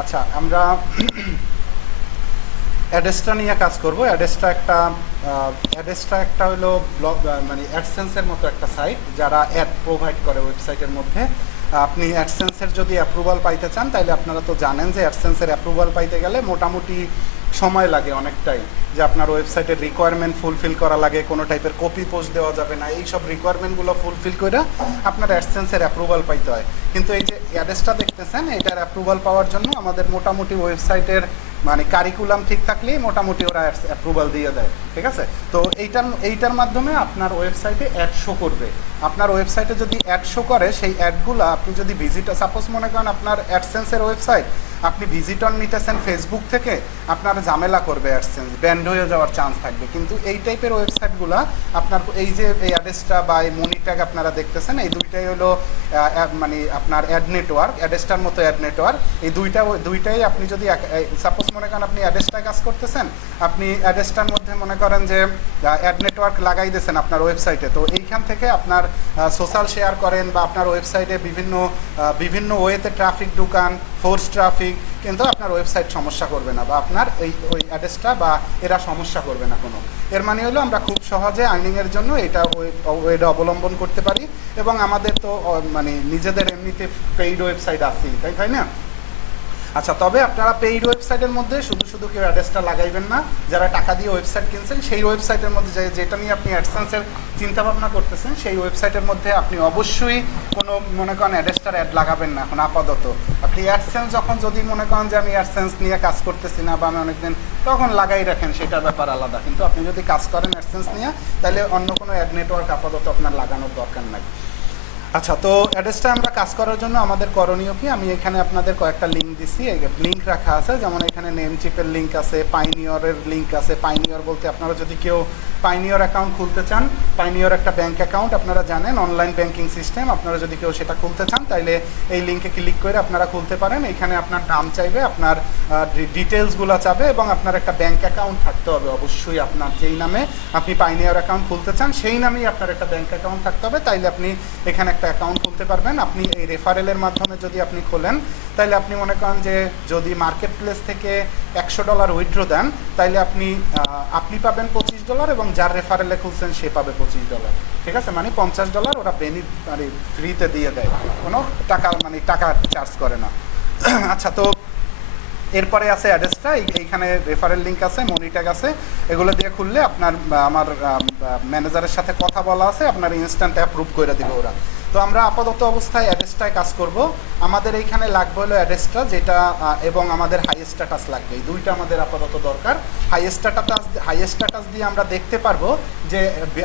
আচ্ছা, আমরা অ্যাডেস্ট্রা নিয়ে কাজ করব। অ্যাডেস্ট্রা একটা হলো ব্লগ, মানে অ্যাডসেন্সের মতো একটা সাইট যারা অ্যাড প্রোভাইড করে ওয়েবসাইটের মধ্যে। আপনি অ্যাডসেন্সের যদি অ্যাপ্রুভাল পাইতে চান, তাহলে আপনারা তো জানেন যে অ্যাডসেন্সের অ্যাপ্রুভাল পাইতে গেলে মোটামুটি সময় লাগে অনেকটাই, যে আপনার ওয়েবসাইটের রিকোয়ারমেন্ট ফুলফিল করা লাগে, কোনো টাইপের কপি পোস্ট দেওয়া যাবে না, এই সব রিকোয়ারমেন্টগুলো ফুলফিল করে আপনার অ্যাডসেন্সের অ্যাপ্রুভাল পাইতে হয়। কিন্তু এই যে অ্যাডেসটা দেখতেছেন, এটার অ্যাপ্রুভাল পাওয়ার জন্য আমাদের মোটামুটি ওয়েবসাইটের মানে কারিকুলাম ঠিক থাকলেই মোটামুটি ওরা অ্যাপ্রুভাল দিয়ে দেয়, ঠিক আছে? তো এইটার মাধ্যমে আপনার ওয়েবসাইটে অ্যাড শো করবে। আপনার ওয়েবসাইটে যদি অ্যাড শো করে, সেই অ্যাডগুলো আপনি যদি ভিজিটর, সাপোজ মনে করেন আপনার অ্যাডসেন্সের ওয়েবসাইট, আপনি ভিজিটর নিতেছেন ফেসবুক থেকে, আপনার ঝামেলা করবে অ্যাডসেন্স, ব্যান্ড হয়ে যাওয়ার চান্স থাকবে। কিন্তু এই টাইপের ওয়েবসাইটগুলো আপনার এই যে এই অ্যাডেস্ট্রা বা এই মনি ট্যাগ আপনারা দেখতেছেন, এই দুইটাই হলো মানে আপনার অ্যাড নেটওয়ার্ক, অ্যাডেস্টার মতো অ্যাড নেটওয়ার্ক। এই দুইটাই আপনি যদি সাপোজ মনে করেন আপনি অ্যাডেস্টায় কাজ করতেছেন, আপনি অ্যাডেস্টার মধ্যে মনে করেন যে অ্যাড নেটওয়ার্ক লাগাই দিয়েছেন আপনার ওয়েবসাইটে, তো এইখান থেকে আপনার সোশ্যাল শেয়ার করেন বা আপনার ওয়েবসাইটে বিভিন্ন ওয়েতে ট্রাফিক ঢুকান, ফোর্স ট্রাফিক, কিন্তু আপনার ওয়েবসাইট সমস্যা করবে না, বা আপনার ওই অ্যাড্রেসটা বা এরা সমস্যা করবে না কোনো। এর মানে হলো আমরা খুব সহজে আর্নিংয়ের জন্য এটা ওয়েটা অবলম্বন করতে পারি। এবং আমাদের তো মানে নিজেদের এমনিতে পেইড ওয়েবসাইট আছেই, তাই না? আচ্ছা, তবে আপনারা পেইড ওয়েবসাইটের মধ্যে শুধু কেউ অ্যাড্রেসটা লাগাইবেন না। যারা টাকা দিয়ে ওয়েবসাইট কিনছেন, সেই ওয়েবসাইটের মধ্যে যেটা নিয়ে আপনি অ্যাডসেন্সের চিন্তাভাবনা করতেছেন, সেই ওয়েবসাইটের মধ্যে আপনি অবশ্যই কোনো মনে করেন অ্যাড্রেসটার অ্যাড লাগাবেন না এখন আপাতত। আপনি অ্যাডসেন্স যখন যদি মনে করেন যে আমি অ্যাডসেন্স নিয়ে কাজ করতেছি না বা আমি অনেকদিন, তখন লাগাই রাখেন, সেটার ব্যাপার আলাদা। কিন্তু আপনি যদি কাজ করেন অ্যাডসেন্স নিয়ে, তাহলে অন্য কোনো অ্যাড নেটওয়ার্ক আপাতত আপনার লাগানোর দরকার নাই। আচ্ছা, তো অ্যাড্রেসটা আমরা কাজ করার জন্য আমাদের করণীয় কি, আমি এখানে আপনাদের কয়েকটা লিঙ্ক দিছি, লিঙ্ক রাখা আছে। যেমন এখানে নেমচিপের লিঙ্ক আছে, পাইনিয়রের লিঙ্ক আছে। পাইনিয়র বলতে আপনারা যদি কেউ পাইনিয়র অ্যাকাউন্ট খুলতে চান, পাইনিয়র একটা ব্যাঙ্ক অ্যাকাউন্ট, আপনারা জানেন অনলাইন ব্যাঙ্কিং সিস্টেম, আপনারা যদি কেউ সেটা খুলতে চান, তাইলে এই লিঙ্কে ক্লিক করে আপনারা খুলতে পারেন। এখানে আপনার নাম চাইবে, আপনার ডিটেলসগুলো চাবে, এবং আপনার একটা ব্যাঙ্ক অ্যাকাউন্ট থাকতে হবে অবশ্যই। আপনার যেই নামে আপনি পাইনিয়র অ্যাকাউন্ট খুলতে চান, সেই নামেই আপনার একটা ব্যাঙ্ক অ্যাকাউন্ট থাকতে হবে, তাইলে আপনি এখানে একটা অ্যাকাউন্ট খুলতে পারবেন। আপনি এই রেফারেলের মাধ্যমে যদি আপনি খোলেন, তাইলে আপনি মনে করেন যে যদি মার্কেট প্লেস থেকে $100 উইথড্র দেন, তাইলে আপনি পাবেন $25, এবং যার রেফারেলে খুলছেন সে পাবে $25, ঠিক আছে? মানে $50 ওরা মানে ফ্রিতে দিয়ে দেয়, কোনো টাকা চার্জ করে না। আচ্ছা, তো এরপরে আছে অ্যাড্রেসটা, এইখানে রেফারেল লিঙ্ক আছে, মনি ট্যাগ আছে, এগুলো দিয়ে খুললে আমার ম্যানেজারের সাথে কথা বলা আছে, আপনার ইনস্ট্যান্ট অ্যাপ্রুভ করে দিবে ওরা। তো আমরা আপাতত অবস্থায় অ্যাড্রেসটায় কাজ করব। আমাদের এইখানে লাগবে হলো অ্যাড্রেসটা, যেটা এবং আমাদের হাই স্ট্যাটাস লাগবে। এই দুইটা আমাদের আপাতত দরকার। হাই স্ট্যাটাস দিয়ে আমরা দেখতে পারবো যে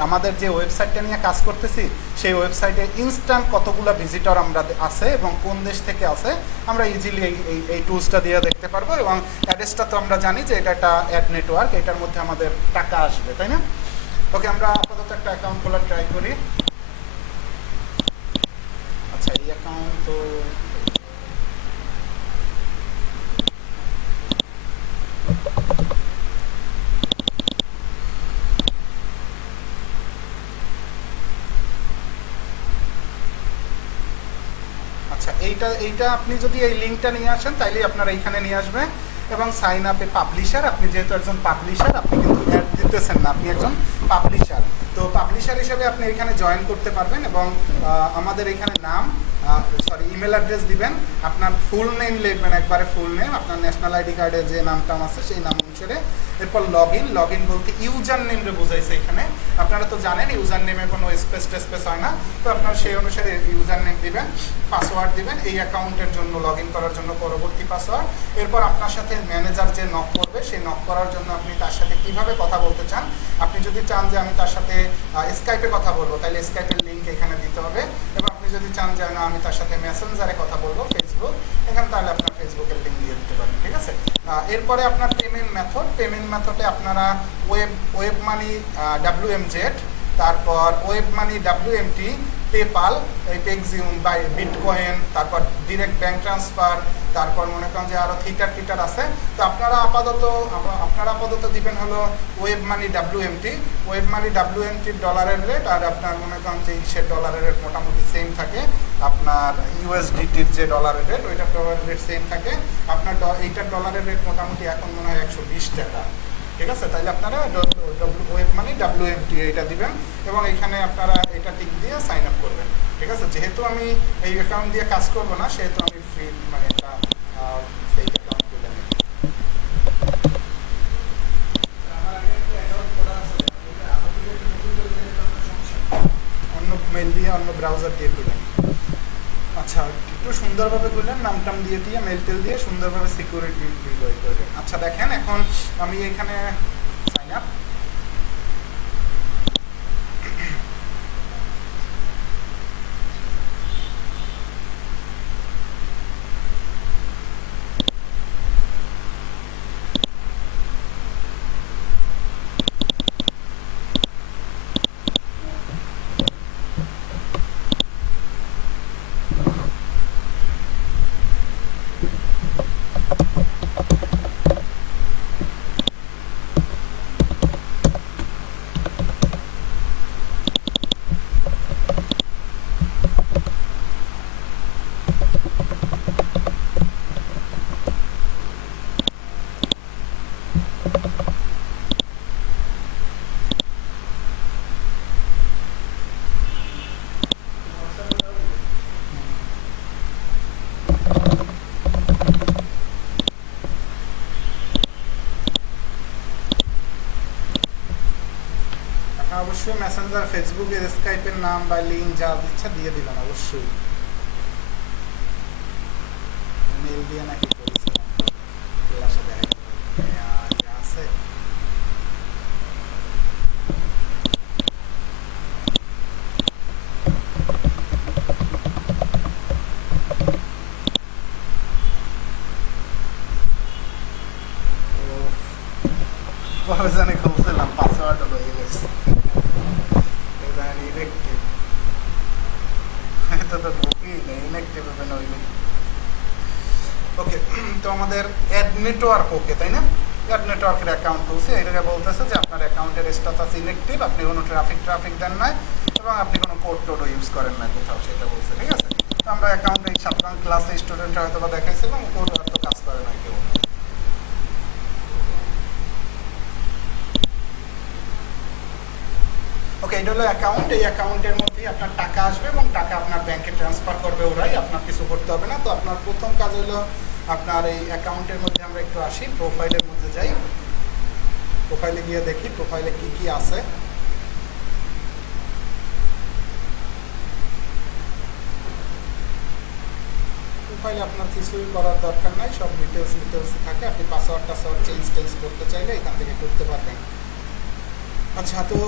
আমাদের যে ওয়েবসাইটটা নিয়ে কাজ করতেছি, সেই ওয়েবসাইটে ইনস্ট্যান্ট কতগুলো ভিজিটর আমরা আছে এবং কোন দেশ থেকে আছে, আমরা ইজিলি এই টুলসটা দিয়ে দেখতে পারবো। এবং অ্যাড্রেসটা তো আমরা জানি যে এটা একটা অ্যাড নেটওয়ার্ক, এটার মধ্যে আমাদের টাকা আসবে, তাই না? ওকে, আমরা আপাতত একটা অ্যাকাউন্ট খোলার ট্রাই করি। আচ্ছা, এই অ্যাকাউন্ট তো আচ্ছা, এইটা আপনি যদি এই লিঙ্কটা নিয়ে আসেন, তাইলে আপনারা এইখানে নিয়ে আসবেন। এবং সাইন আপে পাবলিশার, আপনি যেহেতু একজন পাবলিশার, আপনি কিন্তু অ্যাড দিতেছেন না, আপনি একজন পাবলিশার। তো পাবলিশার হিসেবে আপনি এখানে জয়েন করতে পারবেন। এবং আমাদের এখানে নাম, ইমেল অ্যাড্রেস দিবেন, আপনার ফুল নেম লিখবেন, একবারে ফুল নেম, আপনার ন্যাশনাল আইডি কার্ডে যে নামটা আছে সেই নাম অনুসারে। এরপর লগ ইন বলতে ইউজার নেমটা বোঝাইছে এখানে। আপনারা তো জানেন ইউজার নেমে কোনো স্পেস হয় না, তো আপনার সেই অনুসারে ইউজার নেম দিবেন, পাসওয়ার্ড দিবেন এই অ্যাকাউন্টের জন্য, লগ ইন করার জন্য পরবর্তী পাসওয়ার্ড। এরপর আপনার সাথে ম্যানেজার যে নক করবে, সেই নক করার জন্য আপনি তার সাথে কীভাবে কথা বলতে চান। আপনি যদি চান যে আমি তার সাথে স্কাইপে কথা বলবো, তাহলে স্কাইপের লিঙ্ক এখানে দিতে হবে। এবং আপনি যদি চান যে না আমি তার সাথে মেসেঞ্জারে কথা বলবো, ফেসবুক, এখানে তাহলে আপনার ফেসবুকের লিঙ্ক দিয়ে দিতে পারেন, ঠিক আছে? এরপরে আপনার পেমেন্ট মেথডে আপনারা ওয়েব মানি WMZ, তারপর ওয়েব মানি WMT, পেপাল, এই পেক্সিউম বা বিটকয়েন, তারপর ডিরেক্ট ব্যাঙ্ক ট্রান্সফার, তারপর মনে করেন যে আরও থিটার আছে। তো আপনারা আপাতত দিবেন হলো ওয়েব মানি WMT ডলারের রেট, আর আপনার মনে করেন যে সে ডলারের রেট মোটামুটি সেম থাকে। আপনার ইউএসডিটির যে ডলারের রেট ওইটা ডলারের রেট সেম থাকে। আপনার এইটার ডলারের রেট মোটামুটি এখন মনে হয় 120 টাকা, ঠিক আছে? তাহলে আপনারা ওয়েব মানি WFD এটা দিবেন এবং এখানে আপনারা এটা টিক দিয়ে সাইন আপ করবেন, ঠিক আছে? যেহেতু আমি এই অ্যাকাউন্ট দিয়ে কাজ করব না সেহেতু আমি ফ্রি মানে একটা ফেক অ্যাকাউন্ট খুলে নিই। অন্য মেল দিয়ে অন্য ব্রাউজার দিয়ে খুলেন। আচ্ছা, একটু সুন্দরভাবে খুললেন, নাম টাম দিয়ে মেল টেল দিয়ে সুন্দরভাবে সিকিউরিটি করবেন। আচ্ছা দেখেন, এখন আমি এখানে সাইন আপ, অবশ্যই মেসেঞ্জার, ফেসবুকের, স্কাইপের নাম বা লিঙ্ক যা ইচ্ছা দিয়ে দিবেন অবশ্যই। মেল দিয়ে নাকি করেছিলাম ক্লাসে দেখা আছে। জানি খুলছিলাম, পাসওয়ার্ড হলো ইলেক্স ইলেকট্রিক, এটা তো ঢুকি নেই ইলেকট্রিক ওপেন হইলে। ওকে, তো আমাদের অ্যাড নেটওয়ার্ক ওকে, তাই না? অ্যাড নেটওয়ার্কের অ্যাকাউন্ট খুলছে, এটাকে বলতেছে যে আপনার অ্যাকাউন্টের স্ট্যাটাস ইনঅ্যাক্টিভ, আপনি কোনো ট্রাফিক দেন নাই এবং আপনি কোনো কোড টোডও ইউজ করেন না কোথাও, সেটা বলছে, ঠিক আছে? তো আমরা অ্যাকাউন্টে এই 7 নং ক্লাসে স্টুডেন্টরা হয়তো বা দেখাইছিলাম কোড আর তো কাজ করে না কেউ। ওকে, এটা হলো অ্যাকাউন্ট। এই অ্যাকাউন্টের মধ্যেই আপনার টাকা আসবে এবং টাকা আপনার ব্যাংকে ট্রান্সফার করবে ওরাই, আপনার কিছু করতে হবে না। তো আপনার প্রথম কাজ হলো আপনার এই অ্যাকাউন্টের মধ্যে আমরা একটু আসি, প্রোফাইলের মধ্যে যাই, প্রোফাইলে গিয়ে দেখি প্রোফাইলে কি কি আছে। প্রোফাইলে আপনার কিছুই করার দরকার নাই, সব ডিটেলস থাকে। আপনি পাসওয়ার্ড চেঞ্জ করতে চাইলে এখান থেকে করতে পারবেন। আচ্ছা, তো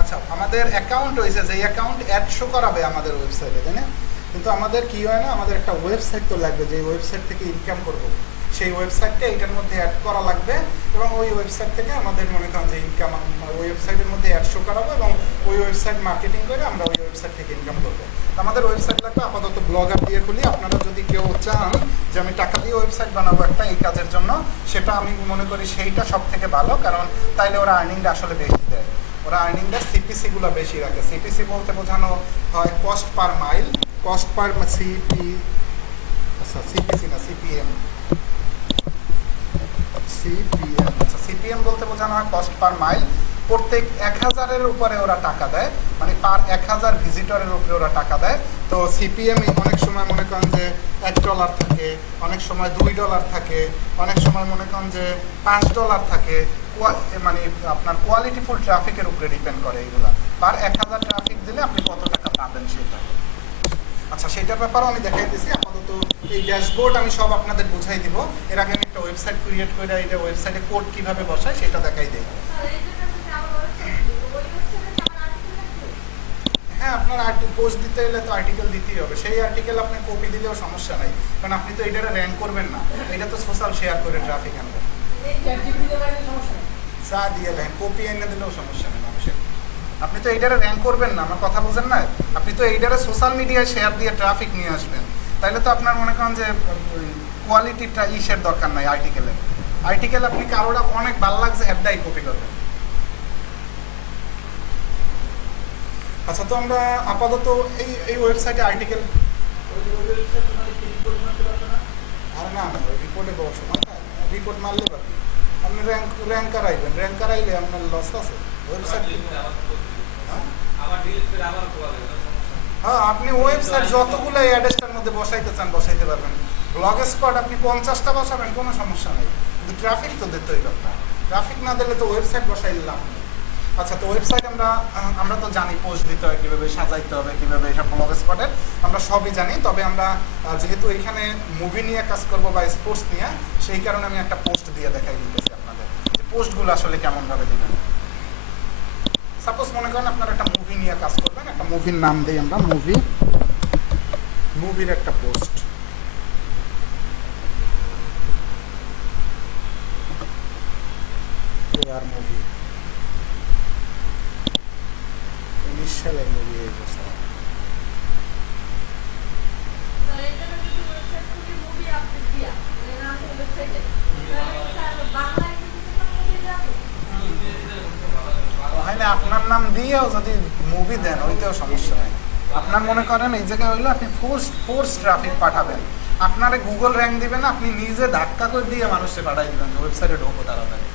আচ্ছা আমাদের অ্যাকাউন্ট হয়েছে, যে অ্যাকাউন্ট অ্যাড শো করাবে আমাদের ওয়েবসাইটে, তাই না? কিন্তু আমাদের কি হয় না, আমাদের একটা ওয়েবসাইট তো লাগবে, যে ওয়েবসাইট থেকে ইনকাম করব, সেই ওয়েবসাইটটা এটার মধ্যে অ্যাড করা লাগবে এবং ওই ওয়েবসাইট থেকে আমাদের মনে করেন যে ইনকাম ওই ওয়েবসাইটের মধ্যে অ্যাড শো করাবো এবং ওই ওয়েবসাইট মার্কেটিং করে আমরা ওই ওয়েবসাইট থেকে ইনকাম করবো। আমাদের ওয়েবসাইট লাগবে আপাতত ব্লগার দিয়ে খুলি। আপনারা যদি কেউ চান যে আমি টাকা দিয়ে ওয়েবসাইট বানাবো একটা এই কাজের জন্য, সেটা আমি মনে করি সেইটা সব থেকে ভালো, কারণ তাইলে ওরা আর্নিংটা আসলে বেশি দেয়। ওরা আর্নিংটা সিপিসিগুলো বেশি রাখে। সিপিসি বলতে বোঝানো হয় cost per mile, cost per CPC না সিপিএম, আচ্ছা সিপিএম বলতে বোঝানো হয় কস্ট পার মাইল। প্রত্যেক 1000-এর উপরে ওরা টাকা দেয়, মানে পার 1000 ভিজিটরের উপরে ওরা টাকা দেয়। তো সিপিএম অনেক সময় মনে করেন যে $1 থাকে, অনেক সময় $2 থাকে, অনেক সময় মনে করেন যে $5 থাকে। মানে আপনার কোয়ালিটিফুল ট্রাফিকের উপরে ডিপেন্ড করে এইগুলা। পার 1000 ট্রাফিক দিলে আপনি কত টাকা পাবেন সেটা। আচ্ছা, সেটার ব্যাপারেও আমি দেখাইতেছি। আপাতত এই ড্যাশবোর্ড আমি সব আপনাদের বুঝাই দিব। এর আগে আমি একটা ওয়েবসাইট ক্রিয়েট করে এটা ওয়েবসাইটে কোড কিভাবে বসায় সেটা দেখাই দিই। হ্যাঁ, আপনার পোস্ট দিতে গেলে তো আর্টিকেল দিতেই হবে। সেই আর্টিকেল আপনি কপি দিলেও সমস্যা নাই, কারণ আপনি তো এটা র্যাঙ্ক করবেন না, এটা তো সোশ্যাল শেয়ার করে ট্রাফিক আনবেন। চা দিয়ে লেন, কপি এনে দিলেও সমস্যা নেই মানুষের। আপনি তো এইটারে র্যাঙ্ক করবেন না, আমার কথা বুঝেন না? আপনি তো এইটারে সোশ্যাল মিডিয়ায় শেয়ার দিয়ে ট্রাফিক নিয়ে আসবেন। তাইলে তো আপনার মনে করেন যে কোয়ালিটিটা ইসের দরকার নাই আর্টিকেলের। আর্টিকেল আপনি কারোটা অনেক ভালো লাগছে হেডটাই কপি করবেন। আচ্ছা, তো আমরা আপাতত এই ওয়েবসাইটে আর্টিকেল, আর না না রিপোর্টে বড় সময় পায় না, রিপোর্ট মারলে পারবে আপনি র্যাঙ্কার আইবেন, র্যাঙ্কার আইলে আপনার লস আছে ওয়েবসাইট। হ্যাঁ, আপনি ওয়েবসাইট যতগুলো অ্যাড্রেসটার মধ্যে বসাইতে চান বসাইতে পারবেন। ব্লগ স্পট আপনি 50টা বসাবেন, কোনো সমস্যা নেই, কিন্তু ট্রাফিক তো দিতে হইল আপনার। ট্রাফিক না দিলে তো ওয়েবসাইট বসাইলাম। আচ্ছা, তো ওয়েবসাইট আমরা তো জানি পোস্ট দিতে হয় কীভাবে, সাজাইতে হবে কীভাবে, এটা ব্লগ স্পটের আমরা সবই জানি। তবে আমরা যেহেতু এখানে মুভি নিয়ে কাজ করবো বা স্পোর্টস নিয়ে, সেই কারণে আমি একটা পোস্ট দিয়ে দেখাই দিতেছি আপনাদের যে পোস্টগুলো আসলে কেমনভাবে দেবেন। সাপোজ মনে করেন আপনারা একটা মুভি নিয়ে কাজ করবেন, একটা মুভির নাম দিই আমরা মুভির একটা পোস্ট। মুভি 19 সালের মুভি এই অবস্থা। আপনার নাম দিয়েও যদি মুভি দেন ওইটাও সমস্যা নেই। আপনার মনে করেন এই জায়গায় হইলো আপনি ফোর্স ট্রাফিক পাঠাবেন, আপনারে গুগল র্যাঙ্ক দিবেন না, আপনি নিজে ধাক্কা করে দিয়ে মানুষকে পাঠাই দিবেন ওয়েবসাইটে ঢোকো তাড়াতাড়ি,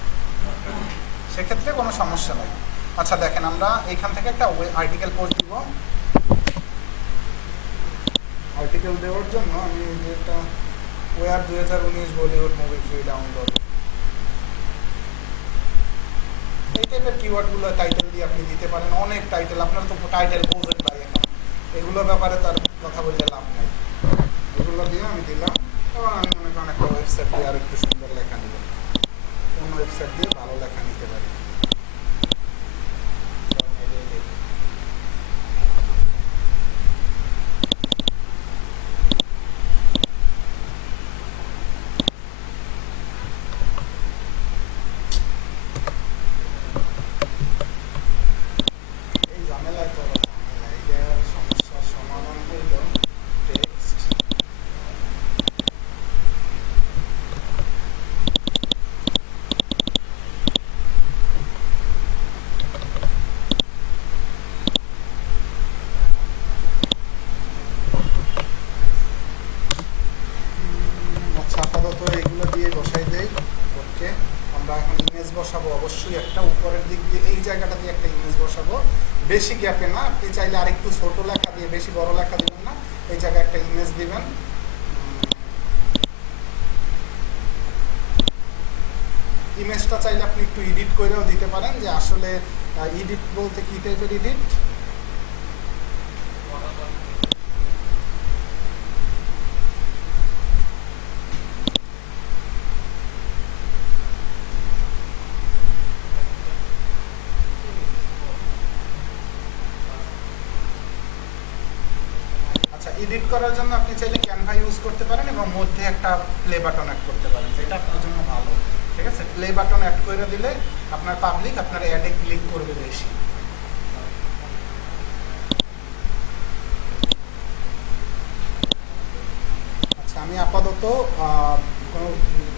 সেক্ষেত্রে কোনো সমস্যা নেই। আচ্ছা দেখেন, আমরা এইখান থেকে একটা আর্টিকেল পোস্ট দিব। আর্টিকেল দেওয়ার জন্য আমি যেটা war 2019 Bollywood movie free download, এই টাইপের কিওয়ার্ডগুলো টাইটেল দিয়ে আপনি দিতে পারেন। অনেক টাইটেল, আপনার তো টাইটেল বোঝেন ভাই এখন, এগুলোর ব্যাপারে তার কথা বলতে লাভ নেই। এগুলো দিয়ে আমি দিলাম, এবং আমি মনে করেন একটা ওয়েবসাইট দিয়ে আর একটু সুন্দর লেখা নিব, অন্য ওয়েবসাইট দিয়ে ভালো লেখা নিতে পারি। বসাবো অবশ্যই একটা উপরের দিক দিয়ে, এই জায়গাটা দিয়ে একটা ইমেজ বসাবো, বেশি গ্যাপে না। আপনি চাইলে আরেকটু ছোট লেখা দিয়ে, বেশি বড় লেখা দিবেন না, এই জায়গায় একটা ইমেজ দিবেন। ইমেজটা চাইলে আপনি একটু এডিট করেও দিতে পারেন, যে আসলে এডিট বলতে কি টাইপের এডিট, এডিট করার জন্য আপনি চাইলে ক্যানভা ইউজ করতে পারেন, এবং মধ্যে একটা প্লে বাটন অ্যাড করতে পারেন, যেটা আপনার জন্য ভালো। ঠিক আছে, প্লে বাটন অ্যাড করে দিলে আপনার পাবলিক আপনার অ্যাডে ক্লিক করবে বেশি। আচ্ছা, আমি আপাতত কোনো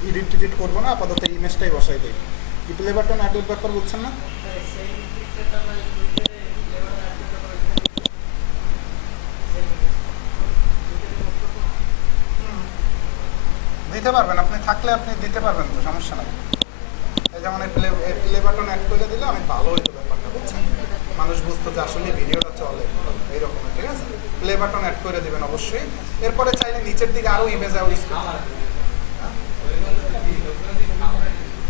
এডিট করবো না, আপাতত ইমেজটাই বসাই দিই। কি প্লে বাটন অ্যাডের ব্যাপার বলছেন না? দিতে পারবেন, আপনি থাকলে আপনি দিতে পারবেন, তো সমস্যা নাই। এই যেমন প্লে বাটন অ্যাড করে দিলে অনেক ভালো হইতো ব্যাপারটা, বুঝছেন? মানুষ বুঝতো যে আসলে ভিডিওটা চলে এইরকম। ঠিক আছে, প্লে বাটন অ্যাড করে দিবেন অবশ্যই। এরপরে চাইলে নিচের দিকে আরও ইমেজ ইউজ করতে পারেন।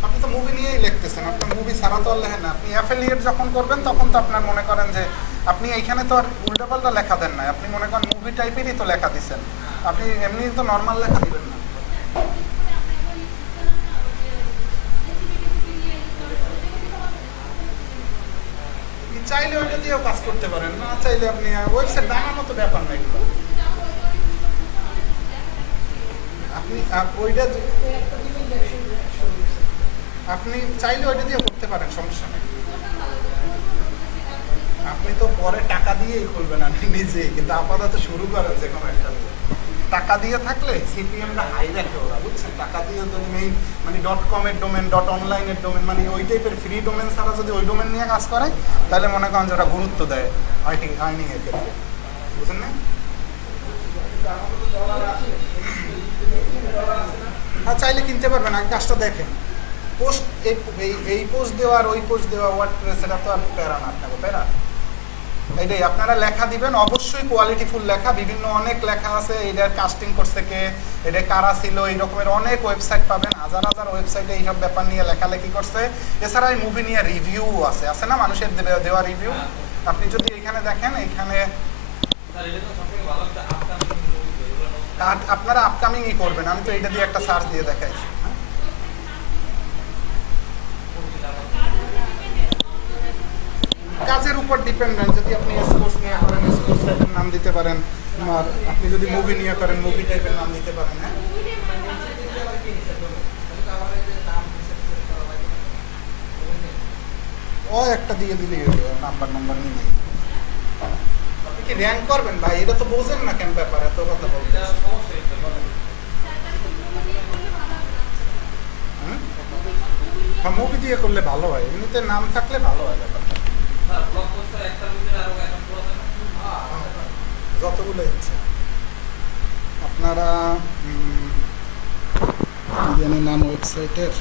আপনি তো মুভি নিয়েই লিখতেছেন, আপনার মুভি ছাড়া তো আর লেখেন না। আপনি অ্যাফিলিয়েট যখন করবেন তখন তো আপনার মনে করেন যে আপনি এইখানে তো আর উল্টাপাল্টা লেখা দেন না, আপনি মনে করেন মুভি টাইপেরই তো লেখা দিচ্ছেন, আপনি এমনি তো নর্মাল লেখা দিবেন না। চাইলে ওইটা দিয়েও কাজ করতে পারেন, না চাইলে আপনি ওয়েবসাইট বানানোর মতো ব্যাপার না এগুলো। আপনি ওইটা আপনি চাইলে ওইটা দিয়ে করতে পারেন, সমস্যা নেই। আপনি তো পরে টাকা দিয়েই খুলবেন আপনি নিজেই, কিন্তু আপাতত শুরু করেন যে কোনো একটা। টাকা দিয়ে থাকলে সিপিএমটা হাই রাখে ওরা, বুঝছেন? টাকা দিয়ে যদি মেইন মানে .com এর ডোমেন, .online এর ডোমেন, মানে ওই টাইপের ফ্রি ডোমেন ছাড়া যদি ওই ডোমেন নিয়ে কাজ করে তাহলে মনে করেন যে ওরা গুরুত্ব দেয় আর্নিং এর ক্ষেত্রে, বুঝছেন না? হ্যাঁ, চাইলে কিনতে পারবেন, আগে কাজটা দেখেন। পোস্ট এই পোস্ট দেওয়ার ওই পোস্ট দেওয়া ওয়ার্ডপ্রেস, এটা তো আর প্যারা না আপনাকে, প্যারা এইটাই। আপনারা লেখা দিবেন অবশ্যই কোয়ালিটিফুল লেখা, বিভিন্ন অনেক লেখা আছে, এটার কাস্টিং করছে কে, এটা কারা ছিল, এই রকমের অনেক ওয়েবসাইট পাবেন, হাজার হাজার ওয়েবসাইটে এইসব ব্যাপার নিয়ে লেখালেখি করছে। এছাড়া এই মুভি নিয়ে রিভিউ আছে না মানুষের দেওয়া রিভিউ। আপনি যদি এখানে দেখেন, এখানে আপনারা আপকামিংই করবেন, আমি তো এইটা দিয়ে একটা সার্চ দিয়ে দেখাইছি। কাজের উপর ডিপেন্ডেন্ট, যদি আপনি স্পোর্টস নিয়ে করেন স্পোর্টস টাইপের নাম দিতে পারেন, আর আপনি যদি মুভি নিয়ে করেন মুভি টাইপের নাম দিতে পারেন। হ্যাঁ, ও একটা দিয়ে দিলে নাম্বার নিয়ে আপনি কি র্যাঙ্ক করবেন ভাই? এটা তো বোঝেন না কেন ব্যাপার, এত কথা বলতে। হ্যাঁ, মুভি দিয়ে করলে ভালো হয়, এমনিতে নাম থাকলে ভালো হয় ব্যাপারটা। যতগুলো ইচ্ছে আপনারা জানি নাম ওয়েবসাইটের,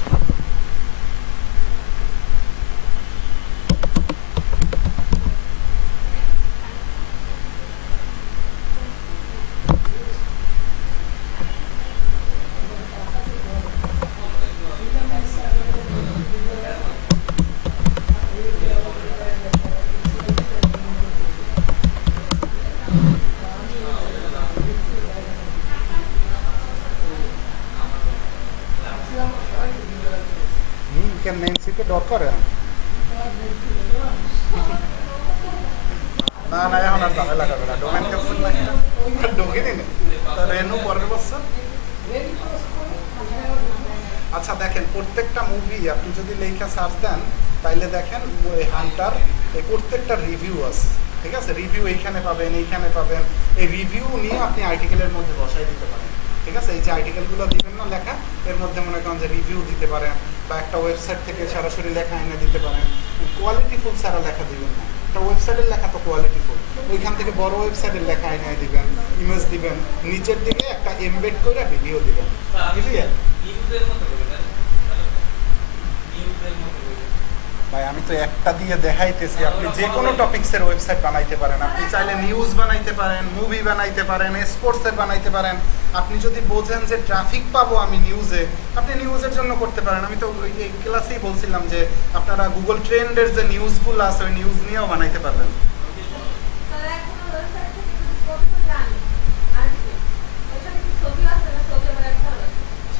ডট করে না না, এখন আর ঝামেলা করবে না, ডোমেন ক্যাপশন নাই, ঢোকে দিন রেনু পরের বছর। আচ্ছা দেখেন, প্রত্যেকটা মুভি আপনি যদি লেখা সার্চ দেন তাইলে দেখেন ওই হান্টার এই প্রত্যেকটা রিভিউ আছে, ঠিক আছে? রিভিউ এইখানে পাবেন, এইখানে পাবেন। এই রিভিউ নিয়ে আপনি আর্টিকেলের মধ্যে বসাই দিতে পারেন, ঠিক আছে? এই যে আর্টিকেলগুলো দিবেন না লেখা, এর মধ্যে মনে করেন যে রিভিউ দিতে পারেন, বা একটা ওয়েবসাইট থেকে সরাসরি লেখা এনে দিতে পারেন। কোয়ালিটিফুল ছাড়া লেখা দিবেন না, একটা ওয়েবসাইটের লেখা তো কোয়ালিটিফুল, ওইখান থেকে বড় ওয়েবসাইটের লেখা এনে দিবেন, ইমেজ দিবেন, নিচের দিকে একটা এমবেড করে ভিডিও দিবেন, বুঝলিয়ে? ভাই আমি তো একটা দিয়ে দেখাইতেছি, আপনি যে কোনো টপিক্সের ওয়েবসাইট বানাইতে পারেন। আপনি চাইলে নিউজ বানাইতে পারেন, মুভি বানাইতে পারেন, স্পোর্টসের বানাইতে পারেন। আপনি যদি বোঝেন যে ট্রাফিক পাবো আমি নিউজে, আপনি নিউজের জন্য করতে পারেন। আমি তো এই ক্লাসেই বলছিলাম যে আপনারা গুগল ট্রেন্ডের যে নিউজগুলো আছে ওই নিউজ নিয়েও বানাইতে পারবেন।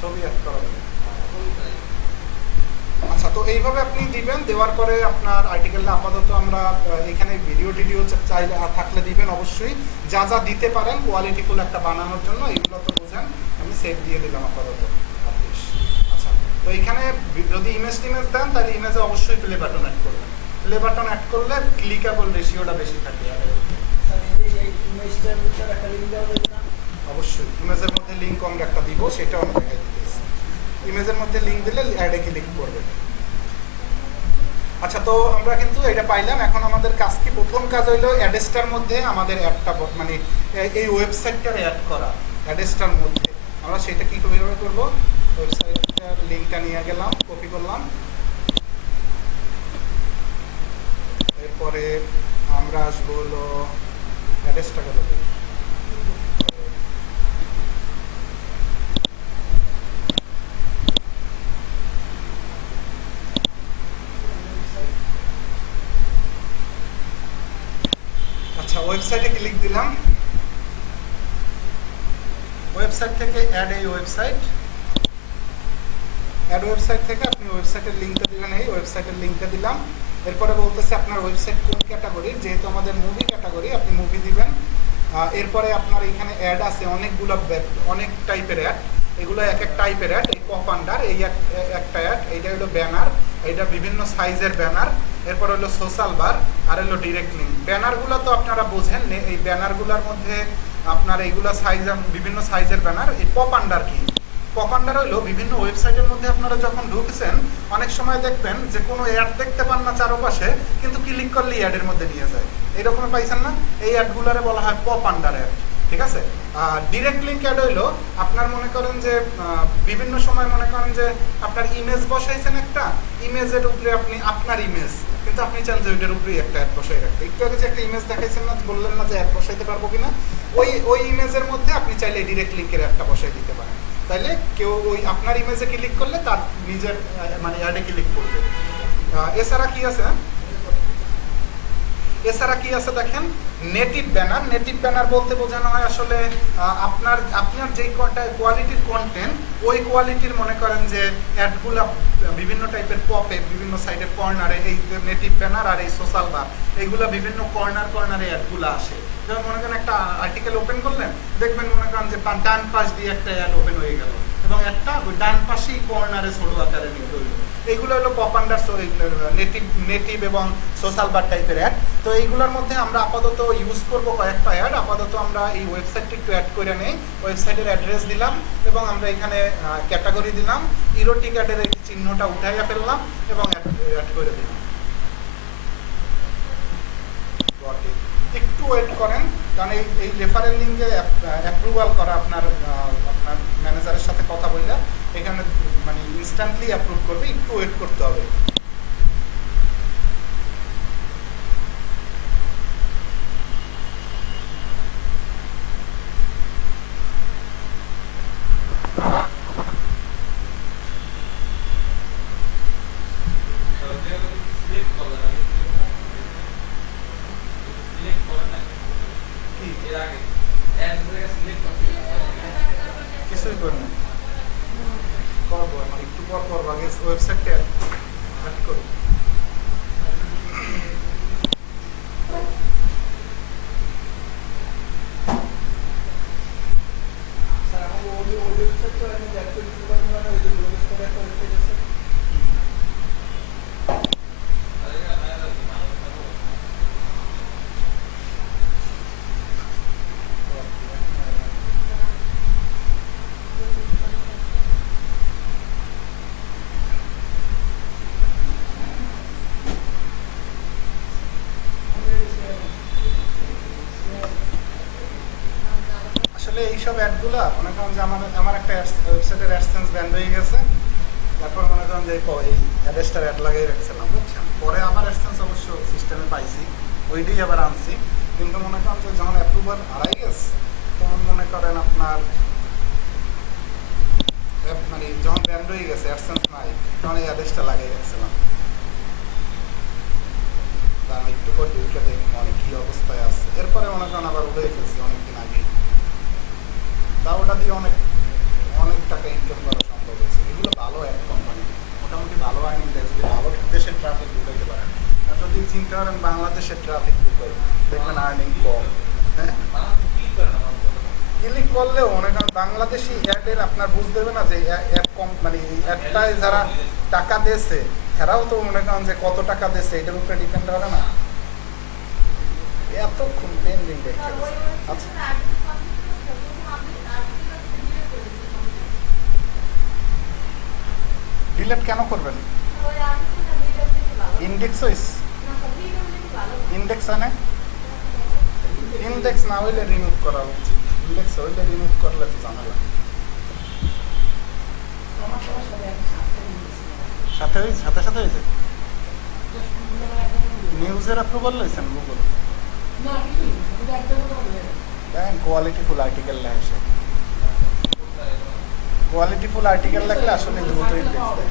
ছবি অ্যাড করা যাবে। আচ্ছা, তো এইভাবে আপনি দিবেন, দেওয়ার পরে আপনার আর্টিকেলটা আপাতত আমরা এখানে ভিডিও টিডিও চাইলে থাকলে দিবেন অবশ্যই, যা যা দিতে পারেন কোয়ালিটিফুল একটা বানানোর জন্য, এইগুলো তো বোঝেন। আমি সেভ দিয়ে দিলাম আপাতত। আচ্ছা, তো এইখানে যদি ইমেজ টিমেজ দেন তাহলে ইমেজে অবশ্যই প্লে বাটন অ্যাড করবেন। প্লে বাটন অ্যাড করলে ক্লিকেবল রেশিওটা বেশি থাকে। অবশ্যই ইমেজের মধ্যে লিঙ্ক আমরা একটা দিব, সেটাও আমি দেখাই দিতেছি। ইমেজের মধ্যে লিঙ্ক দিলে অ্যাডে ক্লিক করবে। আচ্ছা, তো আমরা কিন্তু এটা পাইলাম। এখন আমাদের কাজ কি? প্রথম কাজ হইলো অ্যাডেস্টার মধ্যে আমাদের অ্যাডটা, মানে এই ওয়েবসাইটটার অ্যাড করা অ্যাডেস্টার মধ্যে। আমরা সেটা কি কিভাবে করব? ওয়েবসাইটটার লিঙ্কটা নিয়ে গেলাম, কপি করলাম, এরপরে আমরা আসবো হলো অ্যাডেস্টার করবো। ওয়েবসাইটে ক্লিক দিলাম, ওয়েবসাইট থেকে অ্যাড এই ওয়েবসাইট, অ্যাড ওয়েবসাইট থেকে আপনি ওয়েবসাইটের লিঙ্কটা দিবেন। এই ওয়েবসাইটের লিঙ্কটা দিলাম। এরপরে বলতেছে আপনার ওয়েবসাইট কোন ক্যাটাগরির, যেহেতু আমাদের মুভি ক্যাটাগরি আপনি মুভি দিবেন। এরপরে আপনার এখানে অ্যাড আছে অনেকগুলো, অনেক টাইপের অ্যাড, এগুলো এক এক টাইপের অ্যাড। এই পপ আন্ডার এই একটা অ্যাড, এইটা হলো ব্যানার, এইটা বিভিন্ন সাইজের ব্যানার। এরপর হলো সোশ্যাল বার, আর হলো ডিরেক্ট লিঙ্ক। ব্যানারগুলো তো আপনারা বোঝেন, এই ব্যানারগুলোর মধ্যে আপনার এইগুলা সাইজ, বিভিন্ন সাইজের ব্যানার। এই পপ আন্ডার কি? পপ আন্ডার হইলো বিভিন্ন ওয়েবসাইটের মধ্যে আপনারা যখন ঢুকছেন অনেক সময় দেখবেন যে কোনো অ্যাড দেখতে পান না চারপাশে, কিন্তু ক্লিক করলে অ্যাডের মধ্যে নিয়ে যায়। এইরকম পাইছেন না? এই অ্যাডগুলারে বলা হয় পপ আন্ডার অ্যাড, ঠিক আছে? ডিরেক্ট লিঙ্ক অ্যাড হইলো আপনার মনে করেন যে বিভিন্ন সময় মনে করেন যে আপনার ইমেজ বসাইছেন, একটা ইমেজের উপরে আপনি আপনার ইমেজ, কিন্তু আপনি চান যে ওইটার উপরেই একটা অ্যাড বসাই রাখতে। একটু আগে যে একটা ইমেজ দেখাইছেন না, বললেন না যে অ্যাড বসাইতে পারবো কিনা, ওই ইমেজের মধ্যে আপনি চাইলে ডিরেক্ট লিঙ্কের অ্যাডটা বসাই দিতে পারেন। তাইলে কেউ ওই আপনার ইমেজে ক্লিক করলে তার নিজের মানে অ্যাডে ক্লিক করবে। এছাড়া কি আছে? এছাড়া কি আছে দেখেন, নেটিভ ব্যানার। নেটিভ ব্যানার বলতে বোঝানো হয় আসলে আপনার যেই কোয়ালিটির কন্টেন্ট, ওই কোয়ালিটির মনে করেন যে অ্যাডগুলা বিভিন্ন টাইপের পপে, বিভিন্ন সাইডের কর্নারে এই নেটিভ ব্যানার আর এই সোশ্যাল বার, এইগুলা বিভিন্ন কর্নারে অ্যাডগুলা আসে। যেমন মনে করেন একটা আর্টিকেল ওপেন করলেন, দেখবেন মনে করেন যে ডান পাশ দিয়ে একটা অ্যাড ওপেন হয়ে গেল এবং একটা ওই ডান পাশেই কর্নারে ছোট আকারে নিয়ে হইল। এইগুলো হলো পপ আন্ডার নেটিভ এবং সোশ্যাল বার টাইপের অ্যাড। তো এইগুলোর মধ্যে আমরা আপাতত ইউজ করব কয়েকটা অ্যাড। আপাতত আমরা এই ওয়েবসাইটটি একটু অ্যাড করে নেই। ওয়েবসাইটের অ্যাড্রেস দিলাম এবং আমরা এখানে ক্যাটাগরি দিলাম, ইরোটিক অ্যাডের এই চিহ্নটা উঠাইয়া ফেললাম এবং অ্যাড করে দিলাম। একটু ওয়েট করেন, কারণ এই রেফারেল লিঙ্কে অ্যাপ্রুভাল করা আপনার ম্যানেজারের সাথে কথা বললে এখানে মানে ইনস্ট্যান্টলি অ্যাপ্রুভ করবে, একটু ওয়েট করতে হবে। কিছুই করি না, করবো আমার একটু পর করবো, আগে ওয়েবসাইটটা অ্যাড করবো। আসলে এইসব অ্যাডগুলো মনে করেন যে আমার একটা ওয়েবসাইটের অ্যাডসেন্স ব্যান্ড হয়ে গেছে, তারপর মনে করেন যে এই অ্যাড্রেসটার অ্যাড লাগিয়ে রাখছিলাম, বুঝছেন? পরে আমার অ্যাডসেন্স অবশ্য সিস্টেমে পাইছি, ওইটাই আবার আনছি। কিন্তু মনে করেন যে যখন অ্যাপ্রুভাল হারাই গেছে, তখন মনে করেন আপনার মানে যখন ব্যান্ড হয়ে গেছে, অ্যাডসেন্স নাই, তখন এই অ্যাড্রেসটা লাগিয়ে রাখছিলাম। আমি একটু পর ঢুকে দেখি মানে কী অবস্থায় আছে। এরপরে মনে করেন আবার উঠে ফেলছি অনেকদিন আগে, তা ওটা দিয়ে অনেক টাকা ইনকাম করা সম্ভব হয়েছে। এগুলো ভালো এক কোম্পানি, মোটামুটি ভালো আর্নিং দেয় যদি ভালো দেশের ট্রাফিক ঢুকাইতে পারেন। আর যদি চিন্তা করেন বাংলাদেশের ট্রাফিক ঢুকাই, দেখবেন আর্নিং কম। হ্যাঁ, ক্লিক করলেও মনে করেন বাংলাদেশি অ্যাডের আপনার বুঝতে দেবে না যে অ্যাড কম, মানে অ্যাডটায় যারা টাকা দিয়েছে এরাও তো মনে করেন যে কত টাকা দিয়েছে এটার উপরে ডিপেন্ড করে না। এতক্ষণ পেন্ডিং দেখে আচ্ছা, ডিলেট কেন করবেন? ইন্ডেক্স ইন্ডেক্স আনে, ইন্ডেক্স না হইলে রিমুভ করা উচিত। ইন্ডেক্স হইলে রিমুভ করলে তো ঝামেলা। সাথে সাথে হয়েছে নিউজের অ্যাপ্রুভাল লইছেন গুগল, দেখেন কোয়ালিটিফুল আর্টিকেল লেখে, কোয়ালিটিফুল আর্টিকেল লেখলে আসলে দ্রুত ইন্ডেক্স দেয়।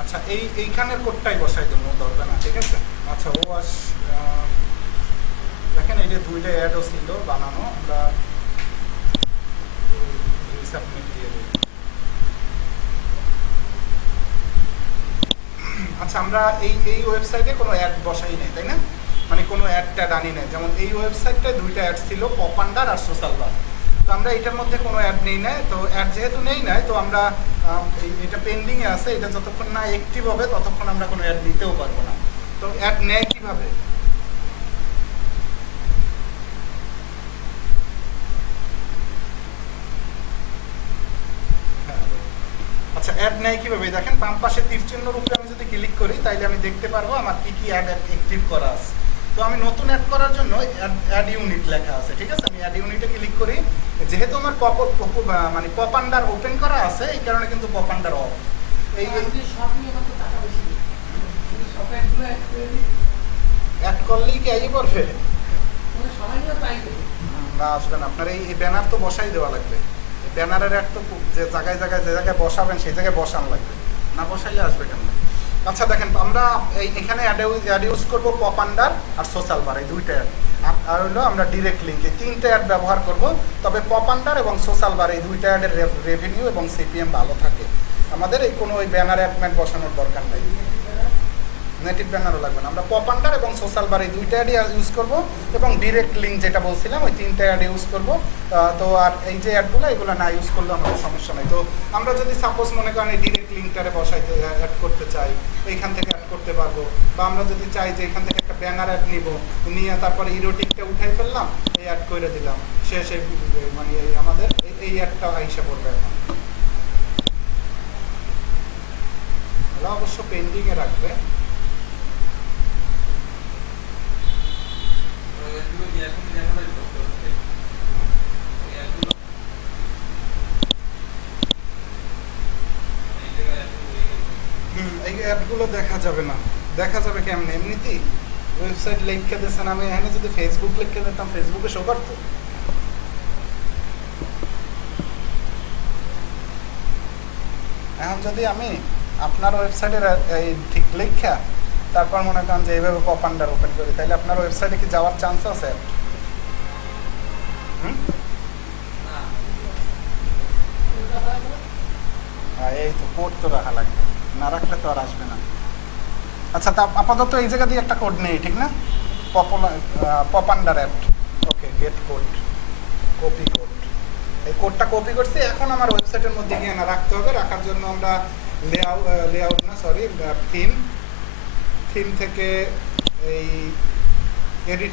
আচ্ছা, এইখানের কোডটাই বসাই দেবো, ধরবে না, ঠিক আছে? আচ্ছা, ও দেখেন এই যে দুইটা অ্যাডও ছিল বানানো, আমরা রিসাবমিট দিয়ে দিই। আচ্ছা, আমরা এই ওয়েবসাইটে কোনো অ্যাড বসাই নাই, তাই না? মানে কোনো অ্যাড ট্যাড আনি নাই। যেমন এই ওয়েবসাইটটায় দুইটা অ্যাড ছিল, পপান্ডার আর সোশ্যাল বার। তো আমরা এটার মধ্যে কোনো অ্যাড নেই নাই। তো অ্যাড যেহেতু নেই নাই, তো আমরা এটা পেন্ডিংয়ে আছে। এটা যতক্ষণ না অ্যাক্টিভ হবে ততক্ষণ আমরা কোনো অ্যাড নিতেও পারবো না। তো অ্যাড নেয় কীভাবে? আচ্ছা, অ্যাড নেয় কীভাবে? দেখেন বাম পাশে তীর চিহ্নর উপরে আমি যদি ক্লিক করি তাইলে আমি দেখতে পারবো আমার কী কী অ্যাড অ্যাক্টিভ করা আছে। তো আমি নতুন অ্যাড করার জন্য অ্যাড ইউনিট লেখা আছে, ঠিক আছে? আমি অ্যাড ইউনিটে ক্লিক করি। যেহেতু আমার মানে পপান্ডার ওপেন করা আছে, এই কারণে কিন্তু পপান্ডার অফ। এই অ্যাড করলেই কি আইয়ে পড়বে? না, আসবে না। আপনার এই ব্যানার তো বসাই দেওয়া লাগবে। ব্যানারের অ্যাড তো যে জায়গায় যে জায়গায় বসাবেন সেই জায়গায় বসান লাগবে, না বসাইলে আসবে কেন? আচ্ছা দেখেন, আমরা এখানে অ্যাড ইউজ করবো পপান্ডার আর সোশ্যাল বার, এই দুইটা অ্যাড। আর হলো আমরা ডিরেক্ট লিঙ্কে 3টে অ্যাড ব্যবহার করব। তবে পপান্ডার এবং সোশ্যাল বার এই দুইটা অ্যাডের রেভিনিউ এবং সিপিএম ভালো থাকে। আমাদের এই কোনো ওই ব্যানার অ্যাড বসানোর দরকার নেই, নেটিভ ব্যানারও লাগবে না। আমরা পপান্ডার এবং সোশ্যাল বার এই দুইটা অ্যাডই ইউজ করব এবং ডিরেক্ট লিঙ্ক যেটা বলছিলাম ওই 3টে অ্যাড ইউজ করব। তো আর এই যে অ্যাডগুলো এগুলো না ইউজ করলে আমাদের সমস্যা নেই। তো আমরা যদি সাপোজ মনে করেন এই ডিরেক্ট লিঙ্কটারে বসাইতে অ্যাড করতে চাই, এইখান থেকে অ্যাড করতে পারবো। বা আমরা যদি চাই যে এখান থেকে একটা ব্যানার অ্যাড নিব, নিয়ে তারপরে ইরোটিকটা উঠাই ফেললাম, এই অ্যাড করে দিলাম, শেষে মানে আমাদের এই অ্যাডটা আইসা পড়বে। এখন অবশ্য পেন্ডিংয়ে রাখবে। এই অ্যাপগুলো দেখা যাবে না। দেখা যাবে কেমন? এমনিতেই ওয়েবসাইট লিখে দিয়েছেন। আমি এখানে যদি ফেসবুক লিখে দিতাম, ফেসবুকে শো করতো। এখন যদি আমি আপনার ওয়েবসাইটের এই ঠিক লিখা তারপর মনে করেন যে এইভাবে পপান্ডার ওপেন করি, তাহলে আপনার ওয়েবসাইটে কি যাওয়ার চান্স আছে? এই তো কোড তো রাখা লাগবে, না রাখলে তো আর আসবে না। আচ্ছা, তা আপাতত এই জায়গা দিয়ে একটা কোড নেই, ঠিক না? পপান্ডার অ্যাড, ওকে, গেট কোড, কপি কোড। এই কোডটা কপি করছি। এখন আমার ওয়েবসাইটের মধ্যে গিয়ে না রাখতে হবে। রাখার জন্য আমরা লেআউট না, সরি, থিম থেকে এই এডিট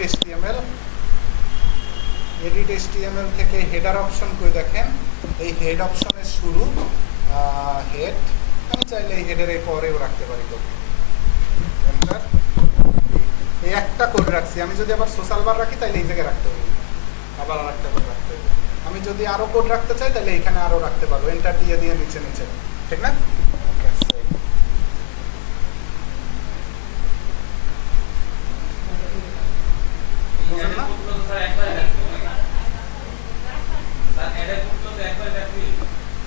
এইচটিএমএল থেকে হেডার অপশন কই দেখেন, এই হেড অপশনের শুরু হেড। আমি চাইলে এই হেডের এই পরেও রাখতে পারি কোড। এন্টার। এই একটা কোড রাখছি। আমি যদি আবার সোশ্যাল বার রাখি তাহলে এই জায়গায় রাখতে হবে, আবার আর একটা কোড রাখতে হবে। আমি যদি আরো কোড রাখতে চাই তাহলে এখানে আরো রাখতে পারবো, এন্টার দিয়ে দিয়ে নিচে নিচে, ঠিক না?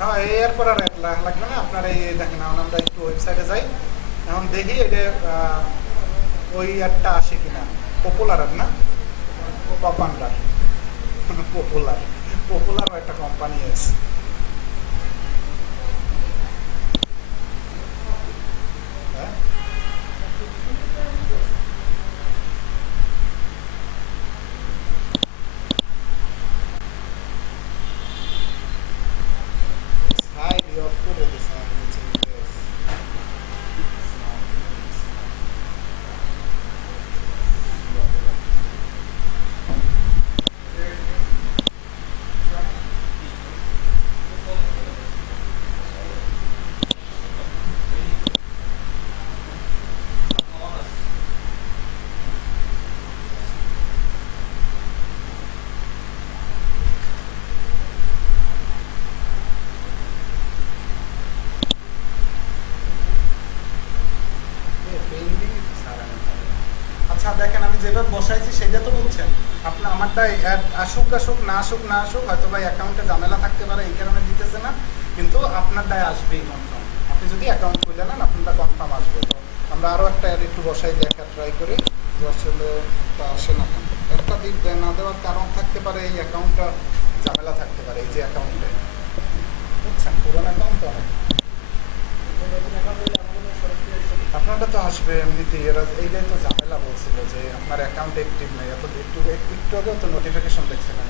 হ্যাঁ, এরপর আর লাগবে না আপনার। এই দেখেন, এখন আমরা একটু ওয়েবসাইটে যাই, এখন দেখি এটা ওই অ্যাডটা আসে কিনা। পপুলার অ্যাড না, পপান্ডার। পপুলার একটা কোম্পানি আছে। হ্যাঁ, অফ করে দিয়েছে। আচ্ছা দেখেন, আমি যেভাবে বসাইছি সেটা তো বুঝছেন। আপনার আমারটা আসুক না আসুক, হয়তো বা অ্যাকাউন্টে ঝামেলা থাকতে পারে, এই কারণে দিতেছে না। কিন্তু আপনারটাই আসবেই কনফার্ম। আপনি যদি অ্যাকাউন্ট খুলে নেন আপনারটা কনফার্ম আসবে। তো আমরা আরও একটা একটু বসাই দেখা ট্রাই করি, আসলে আসে না। একটা দিক না দেওয়ার কারণ থাকতে পারে এই অ্যাকাউন্টটা ঝামেলা থাকতে পারে, এই যে অ্যাকাউন্টে বুঝছেন, পুরোনো অ্যাকাউন্ট অনেক আপনারটা তো আসবে এমনিতেই। এরা এইটাই তো ঝামেলা বলছিল যে আপনার অ্যাকাউন্ট অ্যাক্টিভ নেই, এত একটু আগেও তো নোটিফিকেশন দেখছিলেন।